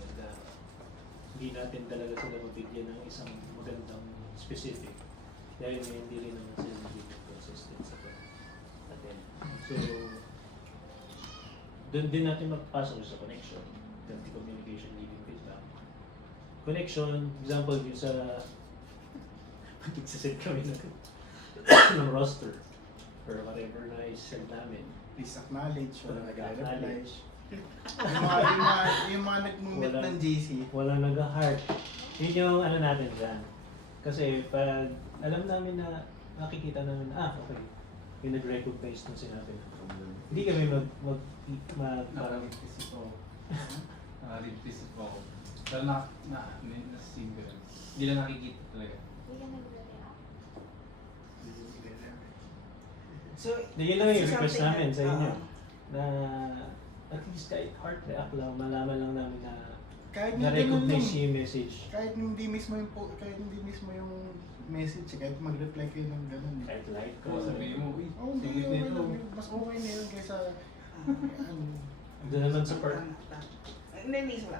hindi natin talaga sila mabigyan ng isang magandang specific dahil may hindi rin naman sila magiging consistent sa pag-attend. So, doon din natin magpasok sa connection, healthy communication, leading feedback. Connection, example yung sa pag-set kami ng roster or whatever na i-send namin. Please acknowledge, wala nag-reply. Acknowledge. yung mga nag-meet Wala. ng GC. Walang nag-heart. Yun yung ano natin dyan. Kasi pag alam namin na nakikita namin na, okay, yung nag-recognize ng sinabi na. Hindi kami parang, Nakalitis po. Nakalitis po ako. Pero nasisim ko lang. Hindi lang nakikita talaga. Hindi ka nagre-react. So, yun lang yung it's request something namin sa inyo. oo. Na at least kahit heart react lang, malaman lang namin na Kahit hindi na-recognize naman niyo yung message. kahit hindi mismo yung message, kahit mag-reply kayo ng ganun. Kahit like Kung ko. sabihin mo, uy, Oh, hindi, singit okay nito. lang yun. Mas okay na yun kaysa ano. Doon naman sa part, Hindi, mismo.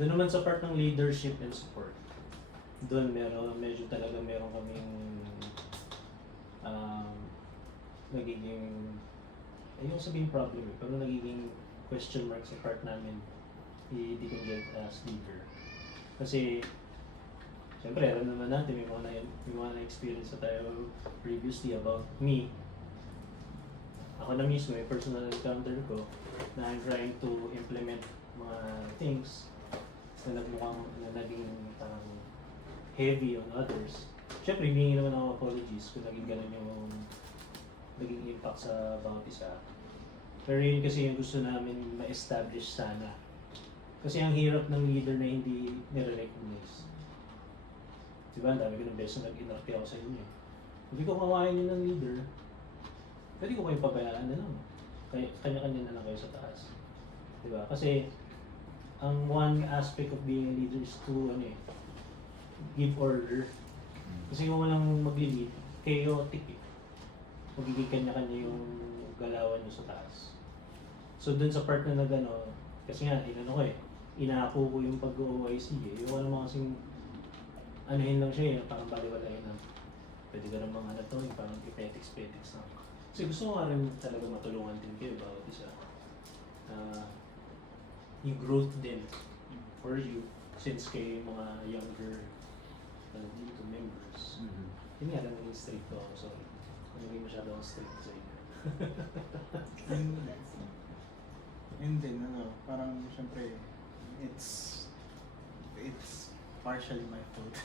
doon naman sa part ng leadership and support. Doon medyo talaga meron kaming nagiging, ayun sabihin problem eh, pero nagiging question mark sa part namin i-Deacon Jed as leader. Kasi, siyempre, alam naman natin, may mga na-experience na tayo previously about me. Ako na mismo, may personal encounter ko na I'm trying to implement mga things na naging parang heavy on others. Siyempre, hihingi naman ako apologies kung naging ganun yung naging impact sa bawat isa. Pero yun kasi yung gusto namin ma-establish sana. Kasi ang hirap ng leader na hindi nire-recognize. Diba, ang dami ko ng beses na nag-inarte ako sa inyo. Hindi ko kawain yun ng leader. Pwede ko kayong pabayaan na lang. Kanya-kanya na lang kayo sa taas. Diba? Kasi ang one aspect of being a leader is to give order. Kasi kung walang mag-lead, chaotic eh. Magiging kanya-kanya yung galawan nyo sa taas. So dun sa part na kasi nga, inaako ko yung pag-OIC eh. Yung naman kasing anuhin lang siya eh, parang baliwalain na. Pwede ka naman yung parang ipetics lang. Kasi gusto ko nga rin talaga matulungan din kayo bawat isa. Yung growth din for you since kayo yung mga younger dito members. Yun nga lang naging strict ako, sorry. Kung naging masyado akong strict sa inyo. Yun din, parang syempre, it's partially my fault.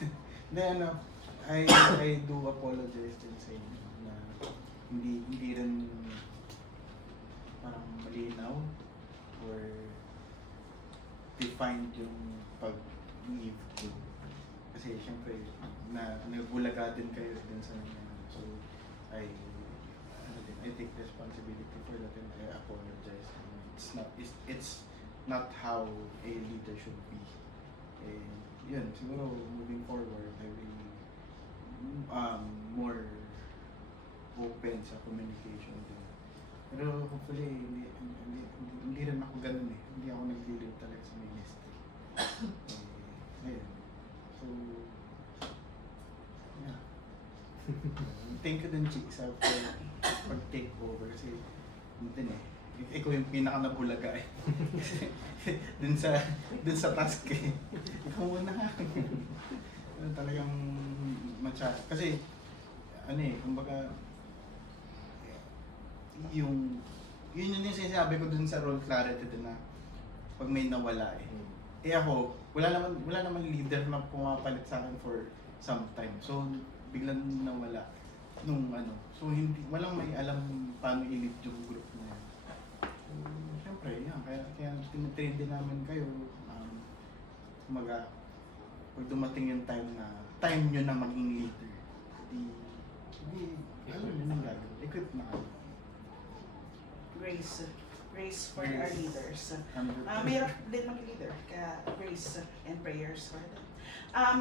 Then I do apologize din sa inyo na hindi rin parang malinaw or defined yung pag-leave ko. Kasi syempre, nagbulaga din kayo din sa inyo. So, I take responsibility for that and I apologize. It's not how a leader should be. Yun, siguro moving forward, I will more open sa communication din. Pero hopefully, hindi rin ako ganun eh. Hindi ako nag-live talaga sa ministry. Ayun. So, yeah. Thank you din, Chik, sa pag-take over kasi din eh. Ikaw yung pinaka-nabulaga eh. dun sa task eh. Ikaw muna ha. Talagang kasi kumbaga yun yung sinasabi ko dun sa role clarity din na pag may nawala eh. Ako, wala naman leader na pumapalit sa akin for some time. So biglang nawala nung So walang may alam paano i-lead yung group na yan. Siyempre, yan. Kaya tinitrain din namin kayo. Pag dumating yung time nyo na maging leader, alam nyo nang gagawin. Equip na kayo. Grace for our leaders. Mayroon din maging leader, kaya grace and prayers for them.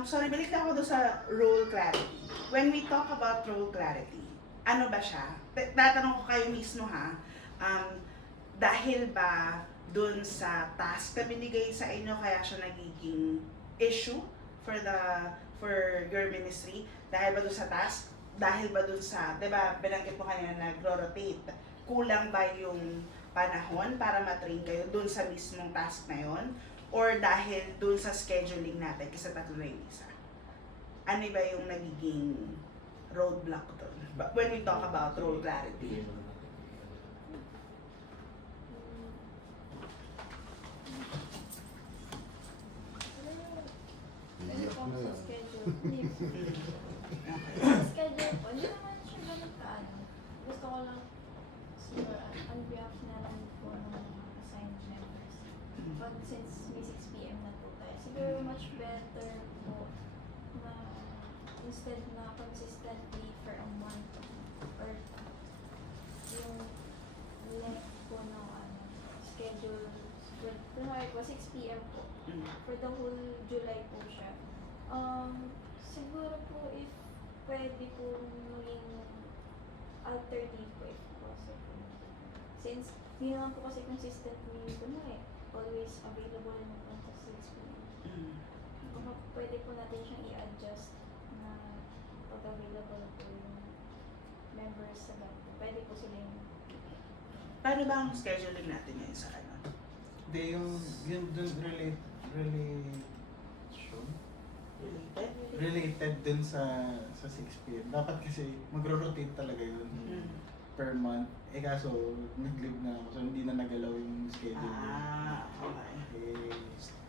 Sorry, balik na ako doon sa role clarity. When we talk about role clarity, ano ba siya? Tatanong ko kayo mismo ha, dahil ba dun sa task na binigay sa inyo kaya siya nagiging issue for your ministry? Dahil ba dun sa task? Dahil ba dun sa, diba, binanggit mo kanina nagro-rotate? Kulang ba yung panahon para matrain kayo dun sa mismong task na yon? Or dahil dun sa scheduling natin kasi tatlo na yung isa? Ano ba yung nagiging roadblock dun? But when we talk about role clarity, Ano po na sa yan. schedule. Hindi po. Okay. Sa schedule po, hindi naman siya ganun kaano. Gusto ko lang siguro on behalf na lang po ng mga assigned members. Pag since may 6 p.m. na po tayo, siguro much better po na instead na consistently for a month or yung length po ng schedule. Kunwari po, 6 p.m. po. For the whole July po siya. Siguro po if pwede po maging alternate po if possible. Since hindi naman po kasi consistently always available naman sa 6 p.m. Kung pwede po natin siyang i-adjust na pag-available po yung members sa lab. Pwede po sila yung Paano ba ang scheduling natin ngayon sa ano? Hindi, yung dun relation, related dun sa 6 p.m. Dapat kasi magro-rotate talaga yun per month. Eh kaso, nag-leave na ako, so hindi na nagalaw yung schedule yun. Okay. Eh,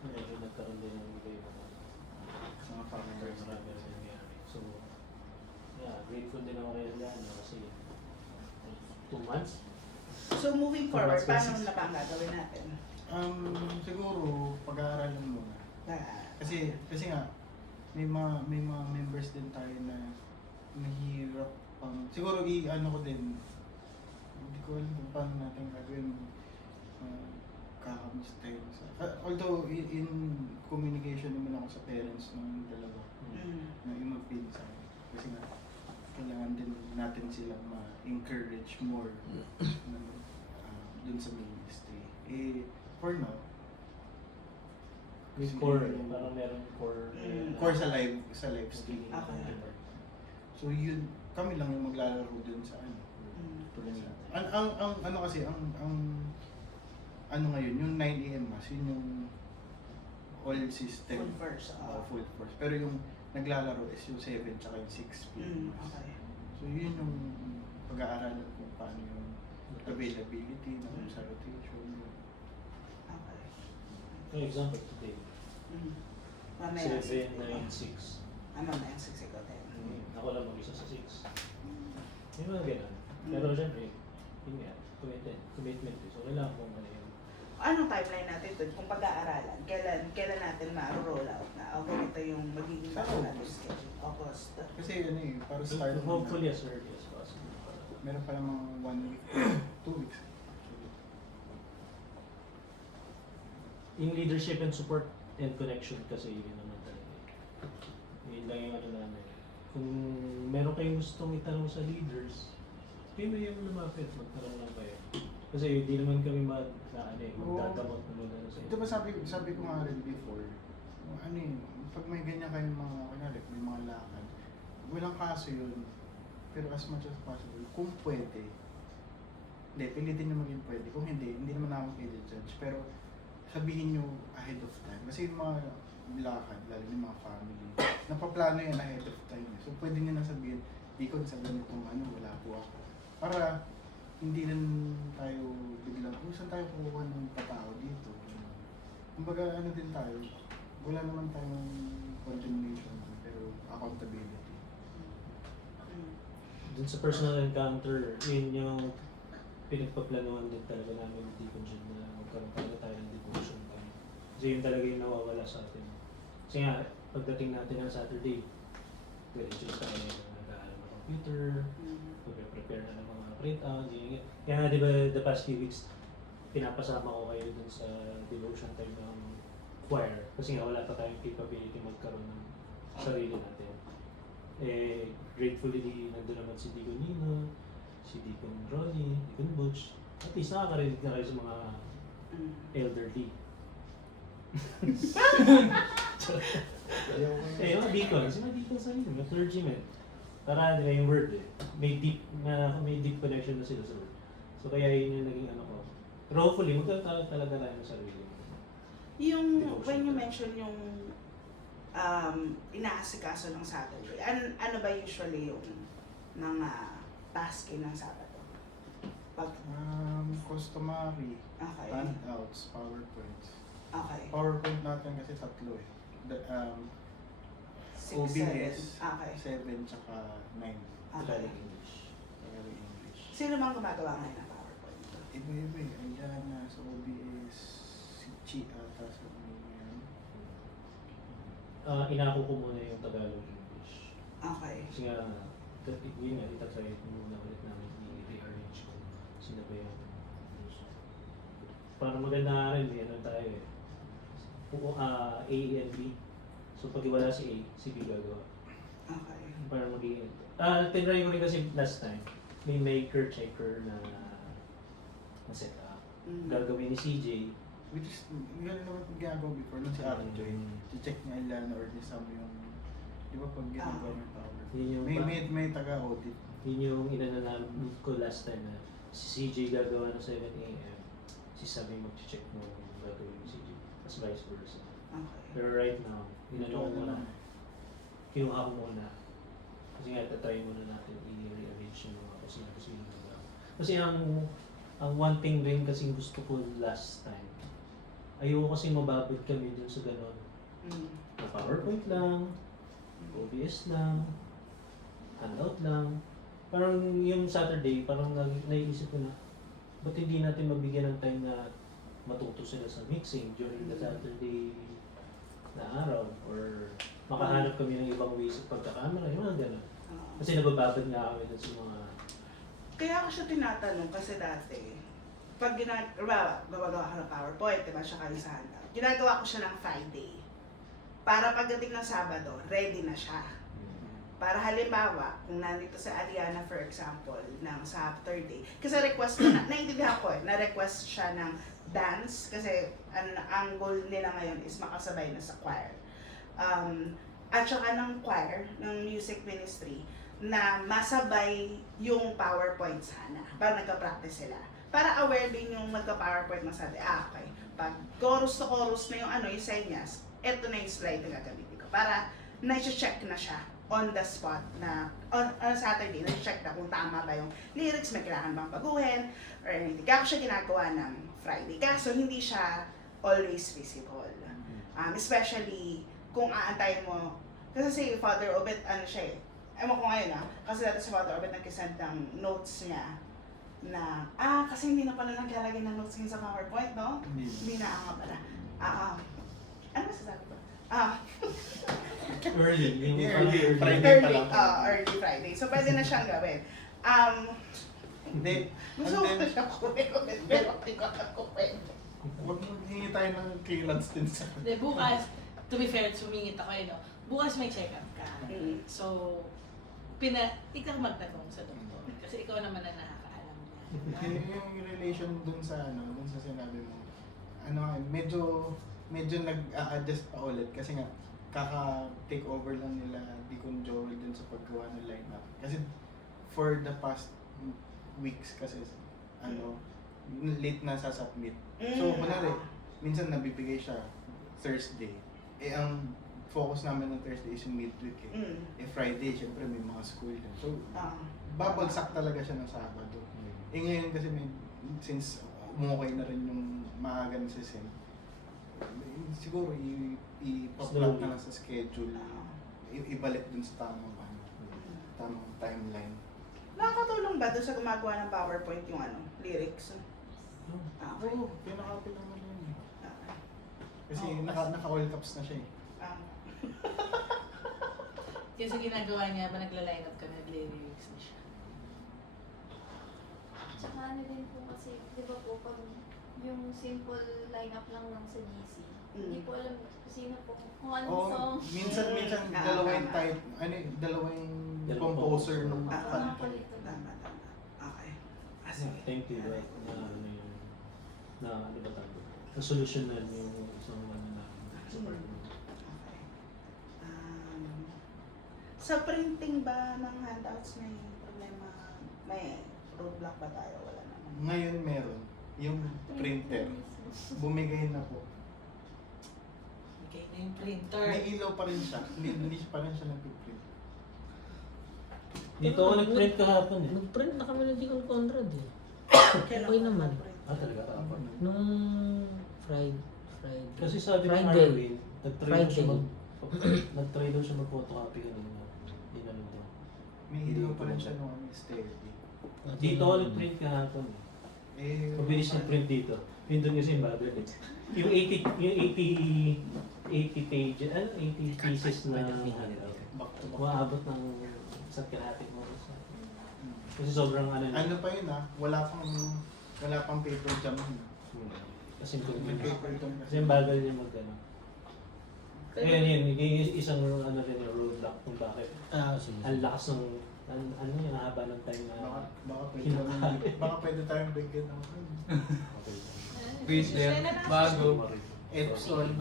Medyo nagkaroon din ng iba sa mga family marami rin nangyari. So, yeah, grateful din ako kay Eliana kasi 2 months. So moving forward, Congrats, paano Francis. na pa ang gagawin natin? Siguro, pag-aaralan muna. Kasi nga, may mga members din tayo na mahirap pang, siguro i-ano ko din, hindi ko alam kung paano natin gagawin, kakamustahin although in communication naman ako sa parents ng dalawa, na yung magpinsan, kasi nga, kailangan din natin silang ma-encourage more na, dun sa ministry. Eh, for now, May sige, core, parang meron core. core sa live stream. Okay. So yun, kami lang yung maglalaro dun sa ano. Tulad na. Ang ano kasi, ang ano ngayon, yung 9 AM mas, yun yung all system. Full first. Full force. Pero yung naglalaro is yung 7 tsaka yung 6 PM. Okay. So yun yung pag-aaralan kung paano yung availability ng sa rotation. Okay. For example, today, Mamaya 7, 9, 6. Mamaya 6 ikaw din. Ako lang mag-isa sa 6. May mga ganun. Pero syempre, yun nga, commitment. So, kailangan kong ano yun. Anong timeline natin doon kung pag-aaralan? Kailan natin ma-roll out na? Okay, ito yung magiging Sa bago natin August. schedule. August. Kasi ano eh, para start Hopefully as early as possible. meron pa namang 1 week, 2 weeks. In leadership and support and connection kasi yun naman talaga. Yun lang yung ano namin. Kung meron kayong gustong itanong sa leaders, kayo may yung lumapit, magtanong lang kayo. Kasi hindi naman kami magdadamot na ano sa Ito ba sabi ko nga rin before, ano yun, pag may ganyan kayong mga, kunyari, may mga lakad, walang kaso yun. Pero as much as possible, kung pwede, hindi, pilitin nyo maging pwede. Kung hindi naman ako i-judge. Pero sabihin nyo ahead of time. Kasi yung mga lakad, lalo yung mga family, napaplano yan ahead of time. So pwede nyo na sabihin, di ko sa ganitong wala po ako. Para hindi lang tayo biglang, saan tayo kukuha ng patao dito? Kumbaga ano din tayo, wala naman tayong condemnation, pero accountability. Dun sa personal encounter, yun yung pinagpaplanuhan din talaga namin ng Deacon Jun na magkaroon talaga tayo ng devotion time. Kasi yun talaga yung nawawala sa atin. Kasi nga, pagdating natin ng Saturday, choose tayo na nag-aaral ng computer, prepare na ng mga printout, kaya nga di ba the past few weeks, pinapasama ko kayo dun sa devotion time ng choir. Kasi nga wala pa tayong capability magkaroon ng sarili natin. Eh, gratefully, nandun naman si Deacon Nino, si Deacon Ronnie, Deacon Butch. At least nakakarinig na kayo sa mga elderly. Eh, yung deacons, yung mga deacons sa inyo, mga clergymen. Para di ba yung word may deep connection na sila sa word. So kaya yun yung naging ano ko. Pero hopefully, magkakaroon talaga tayo ng sarili. Yung, Devotion when you time. mention yung inaasikaso ng Saturday, ano ba usually yung mga tasking ng Sabado? Customary, Okay. handouts, PowerPoints. Okay. PowerPoint natin kasi 3 eh. 6, 7. OBS, Okay. 7 tsaka 9. Okay. Tagalog English. Sino bang gumagawa ngayon ng PowerPoint? Iba-iba eh. Ayan na sa OBS, si Chi ata sa yan. Inako ko muna yung Tagalog English. Okay. Kasi nga, yun nga, itatry muna ulit namin i-rearrange ko. Sino ba yung para maganda nga rin, may ano tayo eh. A and B. So pag wala si A, si B gagawa. Okay. Para magiging... tinry ko rin kasi last time, may maker checker na set up. Mm. Gagawin ni CJ. Which is, yun naman ginagawa before nung si Aaron Joy. Check niya ilan or ni Sam yung, di ba pag ginagawa ng power. Yun yung, May taga-audit. yun yung inananamit ko last time na si CJ gagawa ng 7 AM. Si Sam yung mag-check mo gagawin ni CJ. As vice versa. Okay. Pero right now, ginagawa ko na. Kinuha ko muna. Kasi nga, tatry muna natin i-rearrange yung mga kasi ginagawa. Kasi ang one thing rin kasi gusto ko last time, ayoko kasi mababad kami dun sa ganon. Mm. Na PowerPoint lang, OBS lang, handout lang. Parang yung Saturday, parang naiisip ko na, ba't hindi natin mabigyan ng time na matuto sila sa mixing during the Saturday na araw or makahanap kami ng ibang ways sa pagkakamera, yung mga gano'n. Kasi nabababad nga kami dun sa mga... Kaya ako siya tinatanong kasi dati, pag gumagawa ka ng PowerPoint, diba siya kayo sa handout, ginagawa ko siya ng Friday. Para pagdating ng Sabado, ready na siya. Para halimbawa, kung nandito sa Ariana for example, ng Saturday, kasi request ko naiintindihan ko na-request siya ng dance, kasi ang goal nila ngayon is makasabay na sa choir. At saka ng choir, ng music ministry, na masabay yung PowerPoint sana. Para nagka-practice sila. Para aware din yung magka-PowerPoint na sabi, okay, pag chorus to chorus na yung yung senyas, eto na yung slide na gagamitin ko. Para na-check na siya on the spot na on Saturday, na-check na kung tama ba yung lyrics, may kailangan bang baguhin, or anything. Kaya ko siya ginagawa ng Friday. Kaso hindi siya always visible. Especially kung aantayin mo, kasi si Father Obet, siya eh, ewan ko ngayon kasi dati si Father Obet nag-send ng notes niya na, kasi hindi na pala naglalagay ng notes niya sa PowerPoint, no? Hindi na nga pala. Ano masasabi ko? Early, yung Early Friday pa lang. Early Friday. So, pwede na siyang gawin. Hindi. Gusto ko siya kuwin, pero hindi ko kuwin. Huwag mo hingi tayo ng clearance din sa... Hindi, bukas, to be fair, sumingit ako no? Bukas may check-up ka. Mm. So, ikaw magtanong sa doktor. Kasi ikaw naman ang nakakaalam niya. Yung relation dun sa dun sa sinabi mo, medyo nag-a-adjust pa ulit kasi nga kaka-take over lang nila Deacon Joel dun sa paggawa ng lineup. Kasi for the past weeks kasi late na sasubmit. So, kunwari, minsan nabibigay siya Thursday. Ang focus namin ng Thursday is yung midweek eh. Friday, syempre may mga school din. So, babagsak talaga siya ng Sabado. Ngayon kasi since umukay na rin yung maaga na season, siguro i-plot na lang sa schedule, ibalik dun sa tamang timeline. Nakakatulong ba doon sa gumagawa ng PowerPoint yung lyrics? Okay. Oo, pinaka-copy naman yun. Kasi naka-all caps na siya eh. Kasi ginagawa niya, nagla-line up ka, nag-lyrics na siya. Tsaka ano din po kasi, di ba po, pag yung simple lineup lang ng sa GC, hindi po alam kung sino po, kung anong song. Minsan dalawa yung type, dalawa yung composer ng kanta. Tama. Okay. Sige. Thank you, right? Ano ba tayo? Na-solution na yung isang namin sa partner. Okay. Sa printing ba ng handouts may problema? May roadblock ba tayo? Wala naman. Ngayon meron. Yung printer. Bumigay na po. Okay, na yung printer. May ilaw pa rin siya. Hindi pa rin siya nag-print. Dito ako nag-print kahapon eh. Nag-print na kami ng Deacon Conrad eh. Kailan Okay ka naman. nag-print? Talaga kahapon. Nung Friday. Kasi sabi ni Friday. Arvin, nag-try na siya Friday. Nag-try daw siya mag-photocopy kanina. Inano daw. May ilaw pa rin siya nung steady. Dito ako nag-print kahapon. Mabilis yung print dito. Yun doon kasi yung bagal eh. Yung 80 pages, 80 pieces na maabot ng isa't kalahating oras. Kasi sobrang ano na. Ano pa yun wala pang paper jam yun. Kasi May paper jam kasi yung bagal niya mag-ano. Ayan, yung isang ano rin yung roadblock kung bakit. Sige. Ang lakas ng, ano yung haba ng time na Baka pwede tayong bigyan ng okay. Whistler, bago, Epson.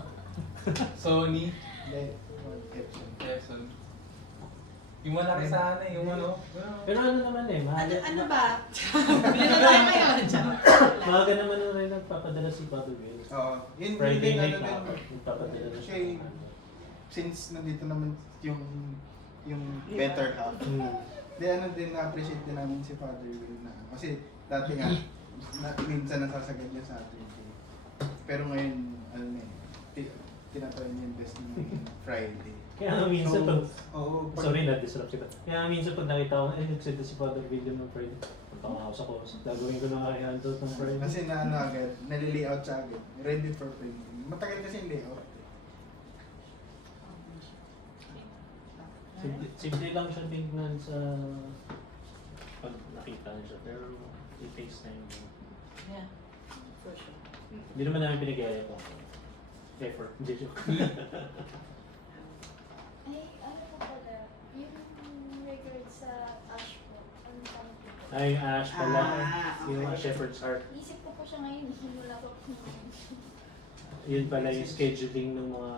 Sony, Epson. Epson. Yung malaki sana, yung ano. Pero ano naman eh, Ano ba? Bili na tayo ngayon. maaga naman na rin nagpapadala si Father Will. Oo. Yun Friday din night ano na din. nagpapadala na siya. Okay. Since nandito naman yung better half. Di ano din na-appreciate din namin si Father Will na kasi dati nga minsan nasasagad niya sa atin. Pero ngayon tinatry niya yung best na Friday. Kaya nga minsan pag, sorry na. na-disrupt kita. Kaya nga minsan pag nakita ko, nagsenda si Father Will ng Friday. Punta ko ako sa course. Gagawin ko na kaya handout ng Friday. Kasi agad, nali-layout siya agad. Ready for printing. Matagal kasi yung layout. Simple lang siya tingnan sa pag nakita na siya. Pero it takes time. Yeah. For sure. Hindi naman namin pinag-iaya ito. Effort. Hindi joke. Ay, ano po pala, yung record sa ash po, ano tawag po? Ay, yung ash pala. Okay. Yung shepherd's heart. Isip ko po siya ngayon, wala ko po. Yun pala yung scheduling ng mga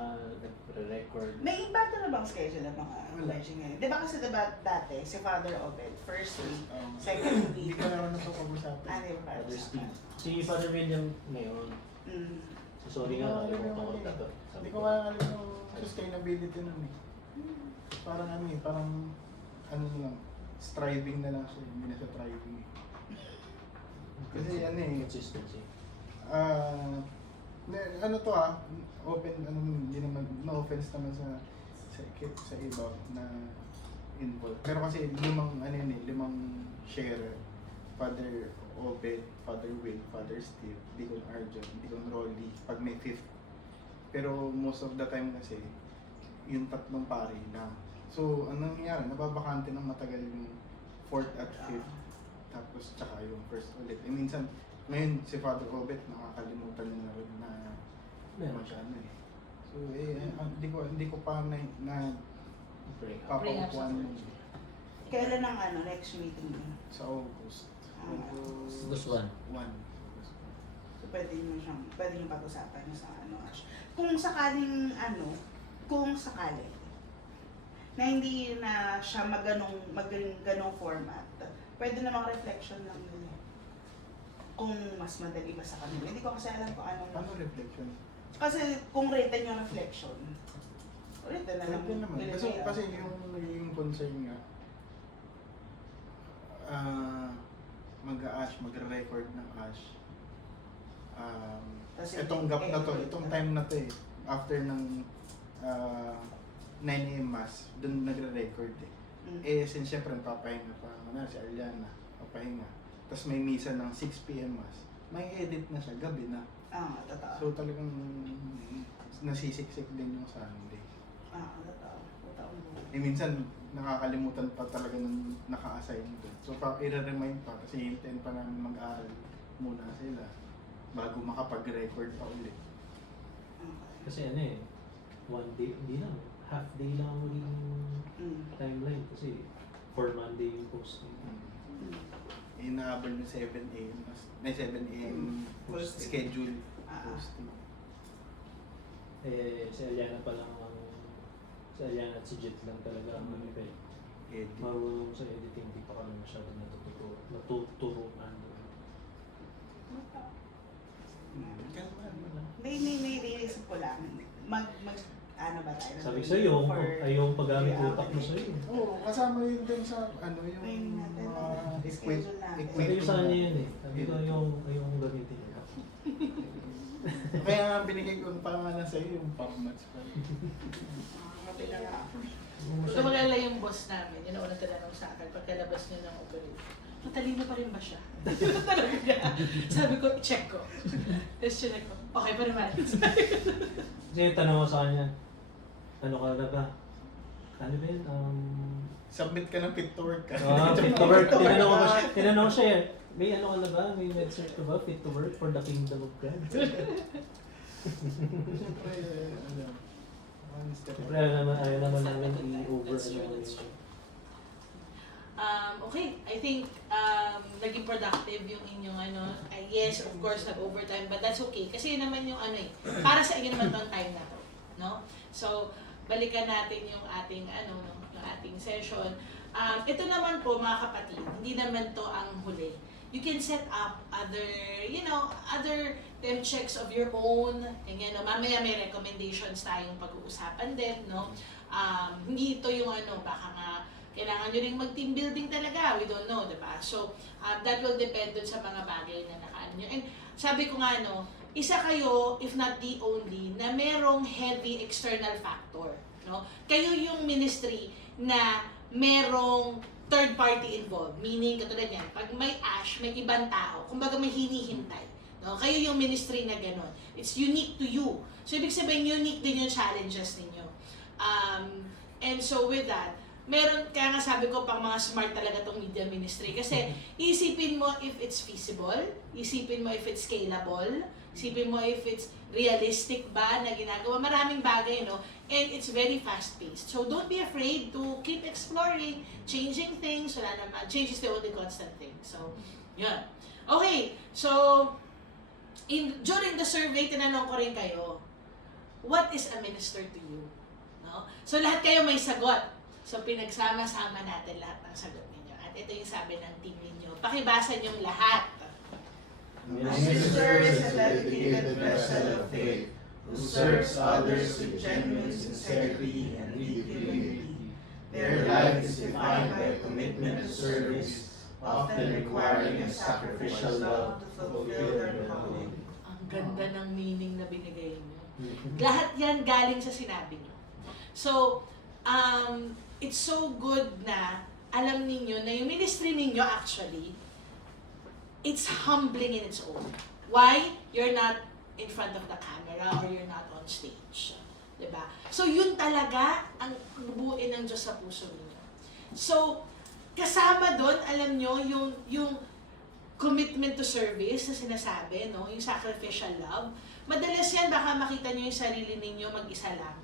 nagre-record. May iba na bang schedule ng mga emerging ngayon? Di ba kasi diba dati, si Father Obed, first week, second Hindi week, ko naman napapag-usapan. di ba? Father Steve. Si Father William ngayon. Mm. So, sorry nga, nakalimutan ko na to. Hindi ko alam yung sustainability nun eh. Parang parang lang, striving na lang siya, hindi na siya thriving eh. Kasi Consistency. ano to open, hindi naman, no offense naman sa iba na involved. Pero kasi limang sharer. Father Obed, Father Will, Father Steve, Deacon Arjon, Deacon Rolly, pag may fifth. Pero most of the time kasi, yung tatlong pari lang. So, anong nangyayari? Nababakante ng matagal yung fourth at fifth. Tapos, tsaka yung first ulit. Minsan, ngayon si Father Obed, nakakalimutan niya na rin na masyado eh. So, hindi ko pa na Break. papaupuan yung Kailan ang next meeting mo? sa August. Gusto 1. 1. So pwede nyo pag-usapan sa Ash. Kung sakaling kung sakali na hindi na siya ganong format, pwede namang reflection lang nila. Kung mas madali ba sa kanila. Hindi ko kasi alam kung anong... Ano reflection? Kasi kung written yung reflection, written na lang. Pwede naman. Kasi yung concern nga, mag-a-ash, magre-record ng ash. Itong gap na to, itong time na to eh, after ng 9 AM mass, dun nagre-record eh. Since syempre papahinga pa, si Ariana, papahinga. Tapos may misa ng 6 PM mass, may edit na siya, gabi na. Totoo. So talagang nasisiksik din yung Sunday. Totoo. Minsan nakakalimutan pa talaga ng naka-assign doon. So i-remind pa kasi hintayin pa namin mag-aaral muna sila bago makapag-record pa ulit. Kasi one day, hindi lang. Half day lang ang magiging timeline kasi for Monday yung posting. Inaabal ng 7 AM, may 7 AM schedule posting. Si Aliana pa lang si Aliana at si Jet lang talaga ang Edit. marunong sa editing, di pa kami masyado natuturuan. May reason ko lang. Ano ba tayo? Sabi ko sa'yo, yung paggamit utak mo sa'yo. Oo, kasama yun din sa yung Ayun natin. Schedule natin. Sabi ko sa kanya yun eh. Sabi ko yung gamitin niya. Kaya nga binigay ko ang pangalan sa'yo yung PubMats pa. Okay na nga. Ito magala yung boss namin, yun ang unang tinanong sa akin pagkalabas niya ng operation. Matalino pa rin ba siya? Talaga. Sabi ko, i-check ko. Tapos chinek ko, okay pa naman. Kasi tanong ko sa kanya, ano ka na ba? Ano ba yun? Submit ka ng fit to work ka. Fit to work. Tinanong ko siya eh, may ano ka na ba? May med-cert ka ba? Fit to work for the kingdom of God? Siyempre, ayaw naman namin i-over Okay, I think naging productive yung inyong yes, of course, nag-overtime, but that's okay. Kasi yun naman yung para sa inyo naman tong time na to, no? So, balikan natin yung ating, yung ating session. Ito naman po, mga kapatid, hindi naman to ang huli. You can set up other, other temp checks of your own. Ganyan, no? Mamaya may recommendations tayong pag-uusapan din, no? Hindi ito yung baka nga, kailangan nyo rin mag-team building talaga. We don't know, diba? So, that will depend dun sa mga bagay na nakaan nyo. And sabi ko nga, isa kayo, if not the only, na merong heavy external factor. No? Kayo yung ministry na merong third party involved. Meaning, katulad yan, pag may ASH, may ibang tao, kumbaga may hinihintay. No? Kayo yung ministry na gano'n. It's unique to you. So, ibig sabihin, unique din yung challenges ninyo. And so, with that, kaya nga sabi ko, pang mga smart talaga tong media ministry. Kasi, isipin mo if it's feasible, isipin mo if it's scalable, isipin mo if it's realistic ba na ginagawa. Maraming bagay, no? And it's very fast-paced. So, don't be afraid to keep exploring, changing things. Wala naman. Change is the only constant thing. So, yun. Okay. So, during the survey, tinanong ko rin kayo, what is a minister to you? No? So, lahat kayo may sagot. So, pinagsama-sama natin lahat ng sagot ninyo. At ito yung sabi ng team ninyo. Pakibasa niyong lahat. Minister is a dedicated vessel of faith who serves others with genuine sincerity and deep humility. Their life is defined by commitment to service, often requiring a sacrificial love to fulfill their calling. Ang ganda ng meaning na binigay niyo. Lahat yan galing sa sinabi niyo. So, it's so good na alam ninyo na yung ministry ninyo actually, it's humbling in its own. Why? You're not in front of the camera or you're not on stage. Diba? So, yun talaga ang bubuin ng Diyos sa puso ninyo. So, kasama doon, alam nyo, yung commitment to service na sinasabi, no? Yung sacrificial love. Madalas yan, baka makita nyo yung sarili ninyo mag-isa lang.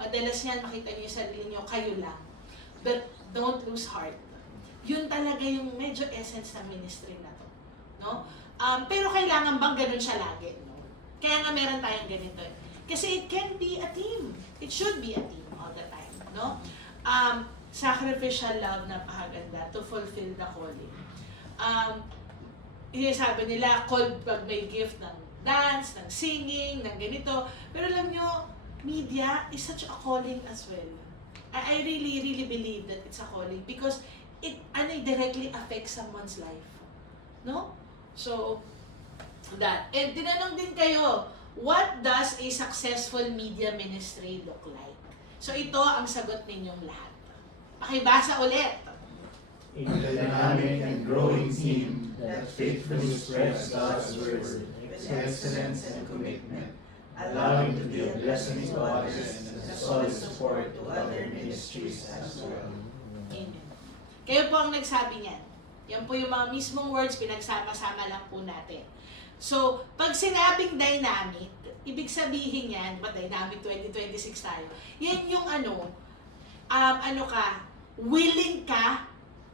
Madalas yan, makita nyo yung sarili nyo, kayo lang. But don't lose heart. Yun talaga yung medyo essence ng ministry na to. No? Pero kailangan bang ganun siya lagi? No? Kaya nga meron tayong ganito. Kasi it can be a team. It should be a team all the time. No? Sacrificial love, napakaganda to fulfill the calling. Sabi nila, called pag may gift ng dance, ng singing, ng ganito. Pero alam nyo, media is such a calling as well. I really, really believe that it's a calling because it directly affects someone's life. No? So, that. And tinanong din kayo, what does a successful media ministry look like? So, ito ang sagot ninyong lahat. Pakibasa ulit. A dynamic and growing team that faithfully spreads God's word with excellence and commitment, allowing to be a blessing to others and a solid support to other ministries as well. Amen. Kayo po ang nagsabi niyan. Yan po yung mga mismong words, pinagsama-sama lang po natin. So, pag sinabing dynamic, ibig sabihin yan, dynamic 2026 tayo, yan yung willing ka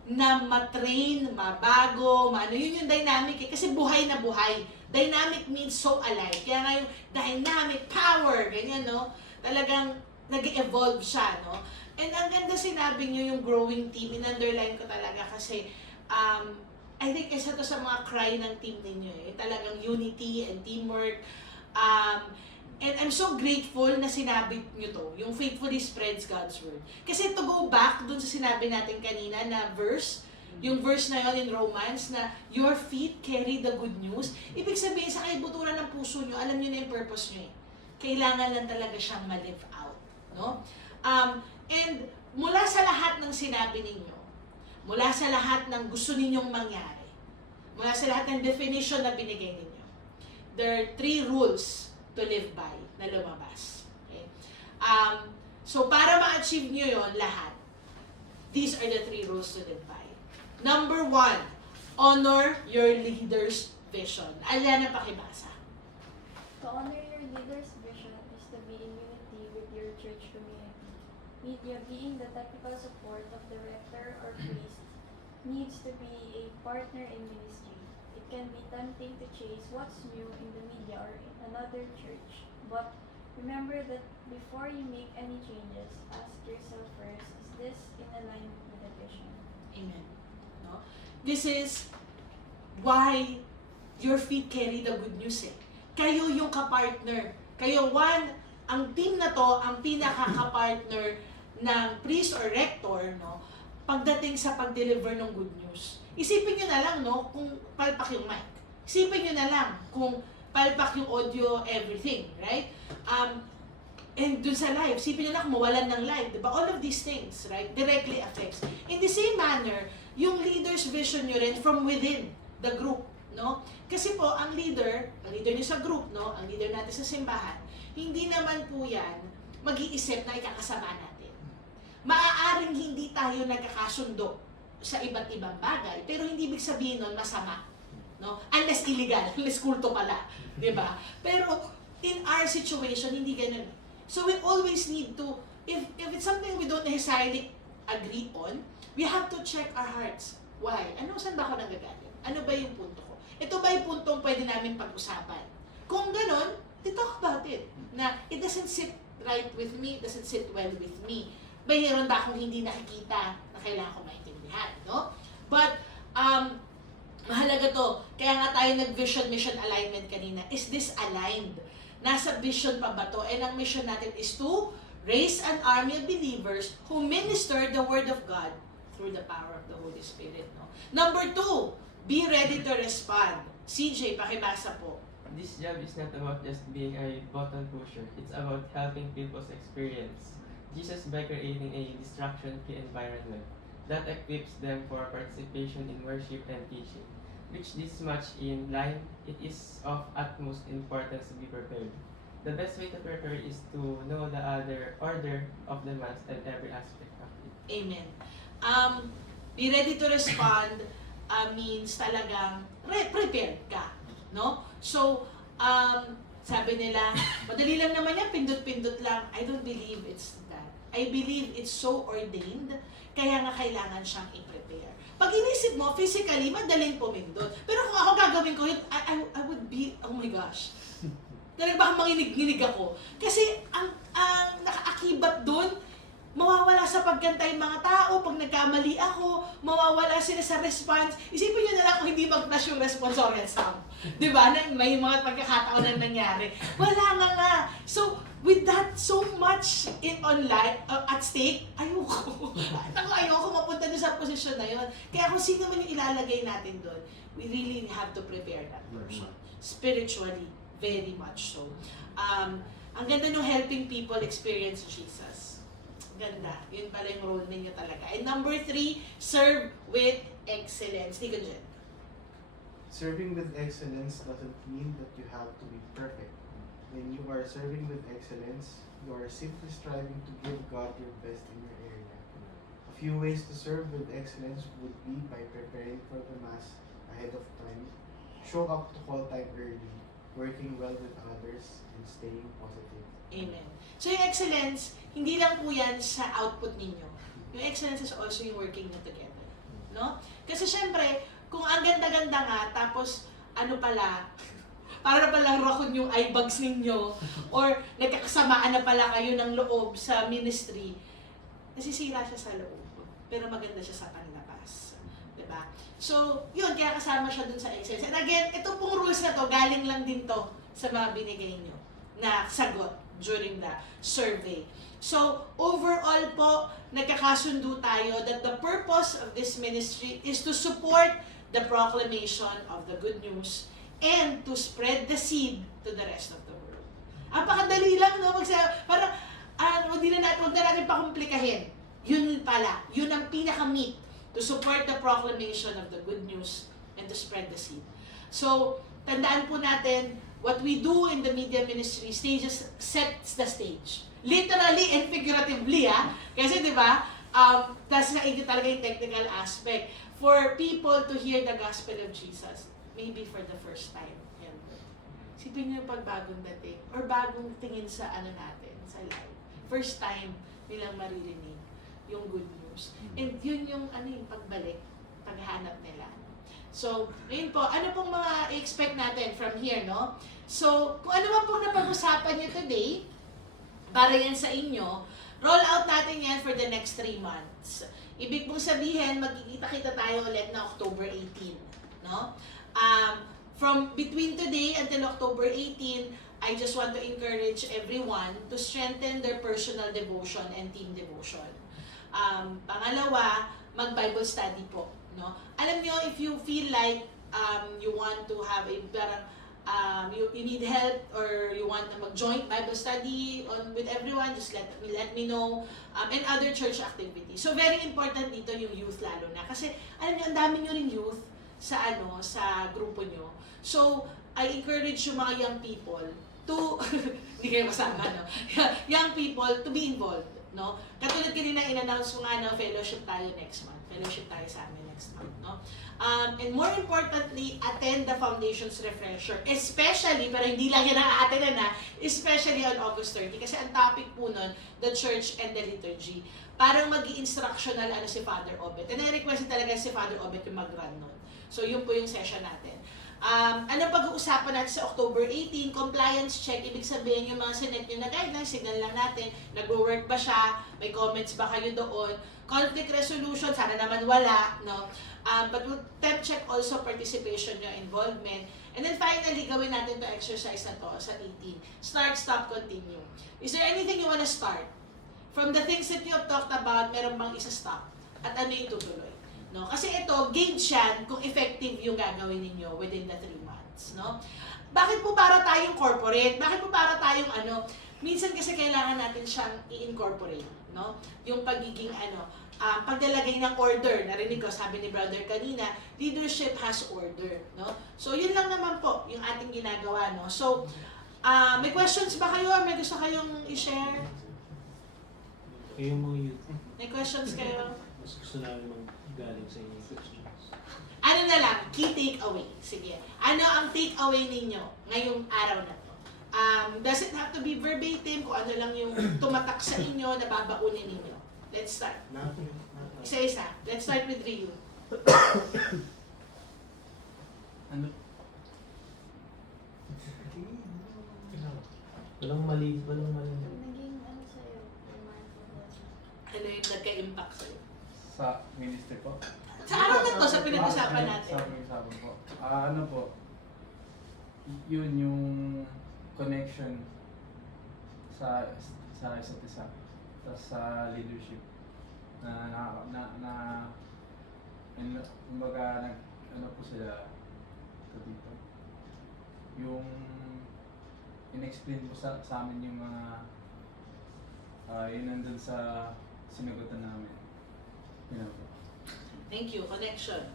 na matrain, mabago, yun yung dynamic eh. Kasi buhay na buhay. Dynamic means so alive. Kaya nga yung dynamic power, ganyan, no? Talagang nag-evolve siya, no? And ang ganda sinabi nyo yung growing team, in-underline ko talaga kasi I think isa to sa mga cry ng team ninyo eh. Talagang unity and teamwork. And I'm so grateful na sinabi nyo to, yung faithfully spreads God's word. Kasi to go back dun sa sinabi natin kanina na verse, yung verse na yon in Romans na your feet carry the good news, ibig sabihin sa kaibuturan ng puso nyo, alam nyo na yung purpose nyo eh. Kailangan lang talaga siyang ma-live out. No? And mula sa lahat ng sinabi ninyo, mula sa lahat ng gusto ninyong mangyari, mula sa lahat ng definition na binigay ninyo, there are 3 rules to live by na lumabas. Okay? So para ma-achieve nyo yon lahat, these are the 3 rules to live by. Number 1, honor your leader's vision. Aliana, pakibasa. To honor your leader's vision is to be in unity with your church community. Media, being the technical support of the rector or priest, needs to be a partner in ministry. It can be tempting to chase what's new in the media or in another church, but remember that before you make any changes, ask yourself first, is this in alignment with the vision? Amen. No? This is why your feet carry the good news eh. Kayo yung kapartner. Kayo, ang team na to, ang pinaka-kapartner ng priest or rector, no? Pagdating sa pag-deliver ng good news. Isipin nyo na lang, no? Kung palpak yung mic. Isipin nyo na lang kung palpak yung audio, everything, right? And dun sa live, isipin nyo na kung mawalan ng live, diba? All of these things, right? Directly affects. In the same manner, yung leader's vision nyo rin from within the group, no? Kasi po, ang leader nyo sa group, no? Ang leader natin sa simbahan, hindi naman po yan mag-iisip na ikakasama natin. Maaaring hindi tayo nagkakasundo sa iba't ibang bagay, pero hindi ibig sabihin nun masama, no? Unless illegal, unless kulto pala, di ba? Pero in our situation, hindi ganun. So we always need to, if it's something we don't necessarily agree on, we have to check our hearts. Why? Saan ba ako nagagalit? Ano ba yung punto ko? Ito ba yung puntong pwede namin pag-usapan? Kung ganun, we talk about it. Na it doesn't sit right with me, it doesn't sit well with me. Mayroon ba akong hindi nakikita na kailangan ko maintindihan, no? But, mahalaga to. Kaya nga tayo nag-vision-mission alignment kanina. Is this aligned? Nasa vision pa ba to? And ang mission natin is to raise an army of believers who minister the Word of God through the power of the Holy Spirit, no? Number 2, be ready to respond. CJ, pakibasa po. This job is not about just being a button pusher. It's about helping people's experience Jesus by creating a distraction-free environment that equips them for participation in worship and teaching. Which this much in line, it is of utmost importance to be prepared. The best way to prepare is to know the other order of the Mass and every aspect of it. Amen. Be ready to respond means talagang prepared ka, no? So, sabi nila, madali lang naman yan, pindot-pindot lang. I don't believe it's that. I believe it's so ordained, kaya nga kailangan siyang i-prepare. Pag inisip mo, physically, madaling pumindot. Pero kung ako gagawin ko yun, I would be, oh my gosh, talagang baka manginig-nginig ako. Kasi ang nakaakibat dun, mawawala sa pagkanta yung mga tao, pag nagkamali ako, mawawala sila sa response. Isipin nyo na lang kung hindi mag-flash yung responsorial sound. Diba? May mga pagkakataon na nangyari. Wala nga. So, with that so much online at stake, ayoko. Ayoko mapunta doon sa posisyon na yun. Kaya kung sino man yung ilalagay natin doon, we really have to prepare that person. Spiritually, very much so. Ang ganda ng helping people experience Jesus. Ganda. Yun pala yung role ninyo talaga. And number 3, serve with excellence. Di ko dyan. Serving with excellence doesn't mean that you have to be perfect. When you are serving with excellence, you are simply striving to give God your best in your area. A few ways to serve with excellence would be by preparing for the Mass ahead of time, show up to call time early, working well with others, and staying positive. Amen. So yung excellence, hindi lang po yan sa output ninyo. Yung excellence is also yung working nyo together. No? Kasi syempre, kung ang ganda-ganda nga, tapos para na palang rakon yung eye bags ninyo, or nagkakasamaan na pala kayo ng loob sa ministry, nasisira siya sa loob. Pero maganda siya sa panlabas. Diba? So, yun, kaya kasama siya dun sa excellence. And again, ito pong rules na to, galing lang din to sa mga binigay nyo na sagot during the survey. So, overall po, nagkakasundo tayo that the purpose of this ministry is to support the proclamation of the good news and to spread the seed to the rest of the world. Apakadali lang, no? Parang Huwag na natin pakomplikahin. Yun pala, yun ang pinaka-meat to support the proclamation of the good news and to spread the seed. So, tandaan po natin, what we do in the media ministry sets the stage. Literally and figuratively, kasi di ba, tas naigit talaga yung technical aspect for people to hear the gospel of Jesus, maybe for the first time. Yan. Sipin niyo pag bagong dating or bagong tingin sa ano natin, sa life. First time nilang maririnig yung good news. And yun yung yung pagbalik, paghanap nila. So, ayun po, ano pong mga expect natin from here, no? So, kung ano man pong napag-usapan niyo today, para yan sa inyo, roll out natin yan for the next 3 months. Ibig pong sabihin, magkikita-kita tayo ulit na October 18, no? From between today until October 18, I just want to encourage everyone to strengthen their personal devotion and team devotion. Pangalawa, mag-Bible study po, no? Alam nyo, if you feel like you want to have a parang you need help or you want to mag-join Bible study with everyone, just let me know, and other church activities. So very important dito yung youth lalo na kasi alam niyo ang dami niyo ring youth sa sa grupo niyo. So I encourage yung mga young people to hindi kayo masama, no? Young people to be involved, no? Katulad kanina in-announce ko nga na fellowship tayo next month. Fellowship tayo sa amin next month, no? And more importantly, attend the Foundation's Refresher. Especially, pero hindi lang yan ang a-attendan na, especially on August 30. Kasi ang topic po nun, the church and the liturgy. Parang mag-i-instructional si Father Obet. And I-request talaga si Father Obet yung mag-run nun. So, yun po yung session natin. Ano pag-uusapan natin sa October 18? Compliance check. Ibig sabihin yung mga sinet nyo na guidelines, signal lang natin. Nag-work ba siya? May comments ba kayo doon? Conflict resolution, sana naman wala, no? But we'll temp check also participation nyo, involvement. And then finally, gawin natin to exercise na to sa 18. Start, stop, continue. Is there anything you wanna start? From the things that you have talked about, meron bang isa-stop? At ano yung tutuloy? No? Kasi ito, gauge yan kung effective yung gagawin ninyo within the 3 months. No? Bakit po para tayong corporate? Bakit po para tayong minsan kasi kailangan natin siyang i-incorporate. No? Yung pagiging paglalagay ng order. Narinig ko, sabi ni brother kanina, leadership has order. No? So, yun lang naman po yung ating ginagawa. No? So, may questions ba kayo? May gusto kayong i-share? Yung mga youth, May questions kayo? mas gusto namin galing sa inyong questions. Ano na lang, key takeaway. Sige. Ano ang takeaway ninyo ngayong araw na to? Does it have to be verbatim? Kung ano lang yung tumatak sa inyo, nababaunin ninyo. Let's start. Isa-isa. Let's start with Ryu. Ano? Walang mali. Naging sa'yo, yung mindfulness. Ano yung nagka-impact sa'yo? Sa ministry po? Sa araw na to, sa pinag-usapan natin. Sa pinag-usapan po. Ano po? Yun yung connection sa isa't isa. Sa leadership kumbaga po sila dito yung in-explain po sa amin yung mga yun nandun sa sinagutan namin yun po. Thank you. Connection.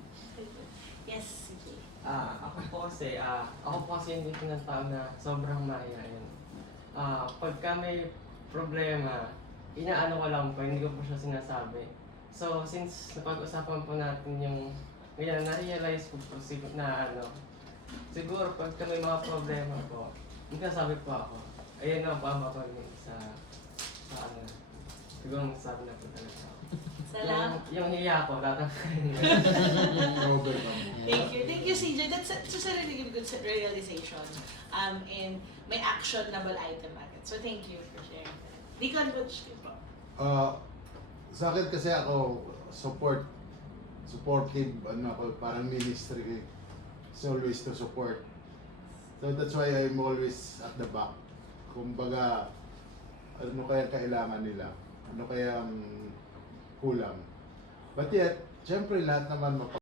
Yes, sige. Ako po kasi hindi ko ng tao na sobrang mahihayin. Pagka may problema, inaano ko lang po, hindi ko po siya sinasabi. So, since napag-usapan po natin yung, ngayon, na-realize ko po siguro pagka may mga problema po, nagsasabi po ako. Ayun na po ang mapanig sa siguro magsasabi na po talaga ako. Salamat. Yung hiya ko, tatanggalin. Thank you. Thank you, CJ. That's a really good realization. And may actionable item agad. So, thank you for sharing that. Deacon Butch, po. Sa akin kasi ako supportive, ako, parang ministry. It's always to support. So that's why I'm always at the back. Kumbaga, ano kaya kailangan nila? Ano kaya kulang? But yet, syempre lahat naman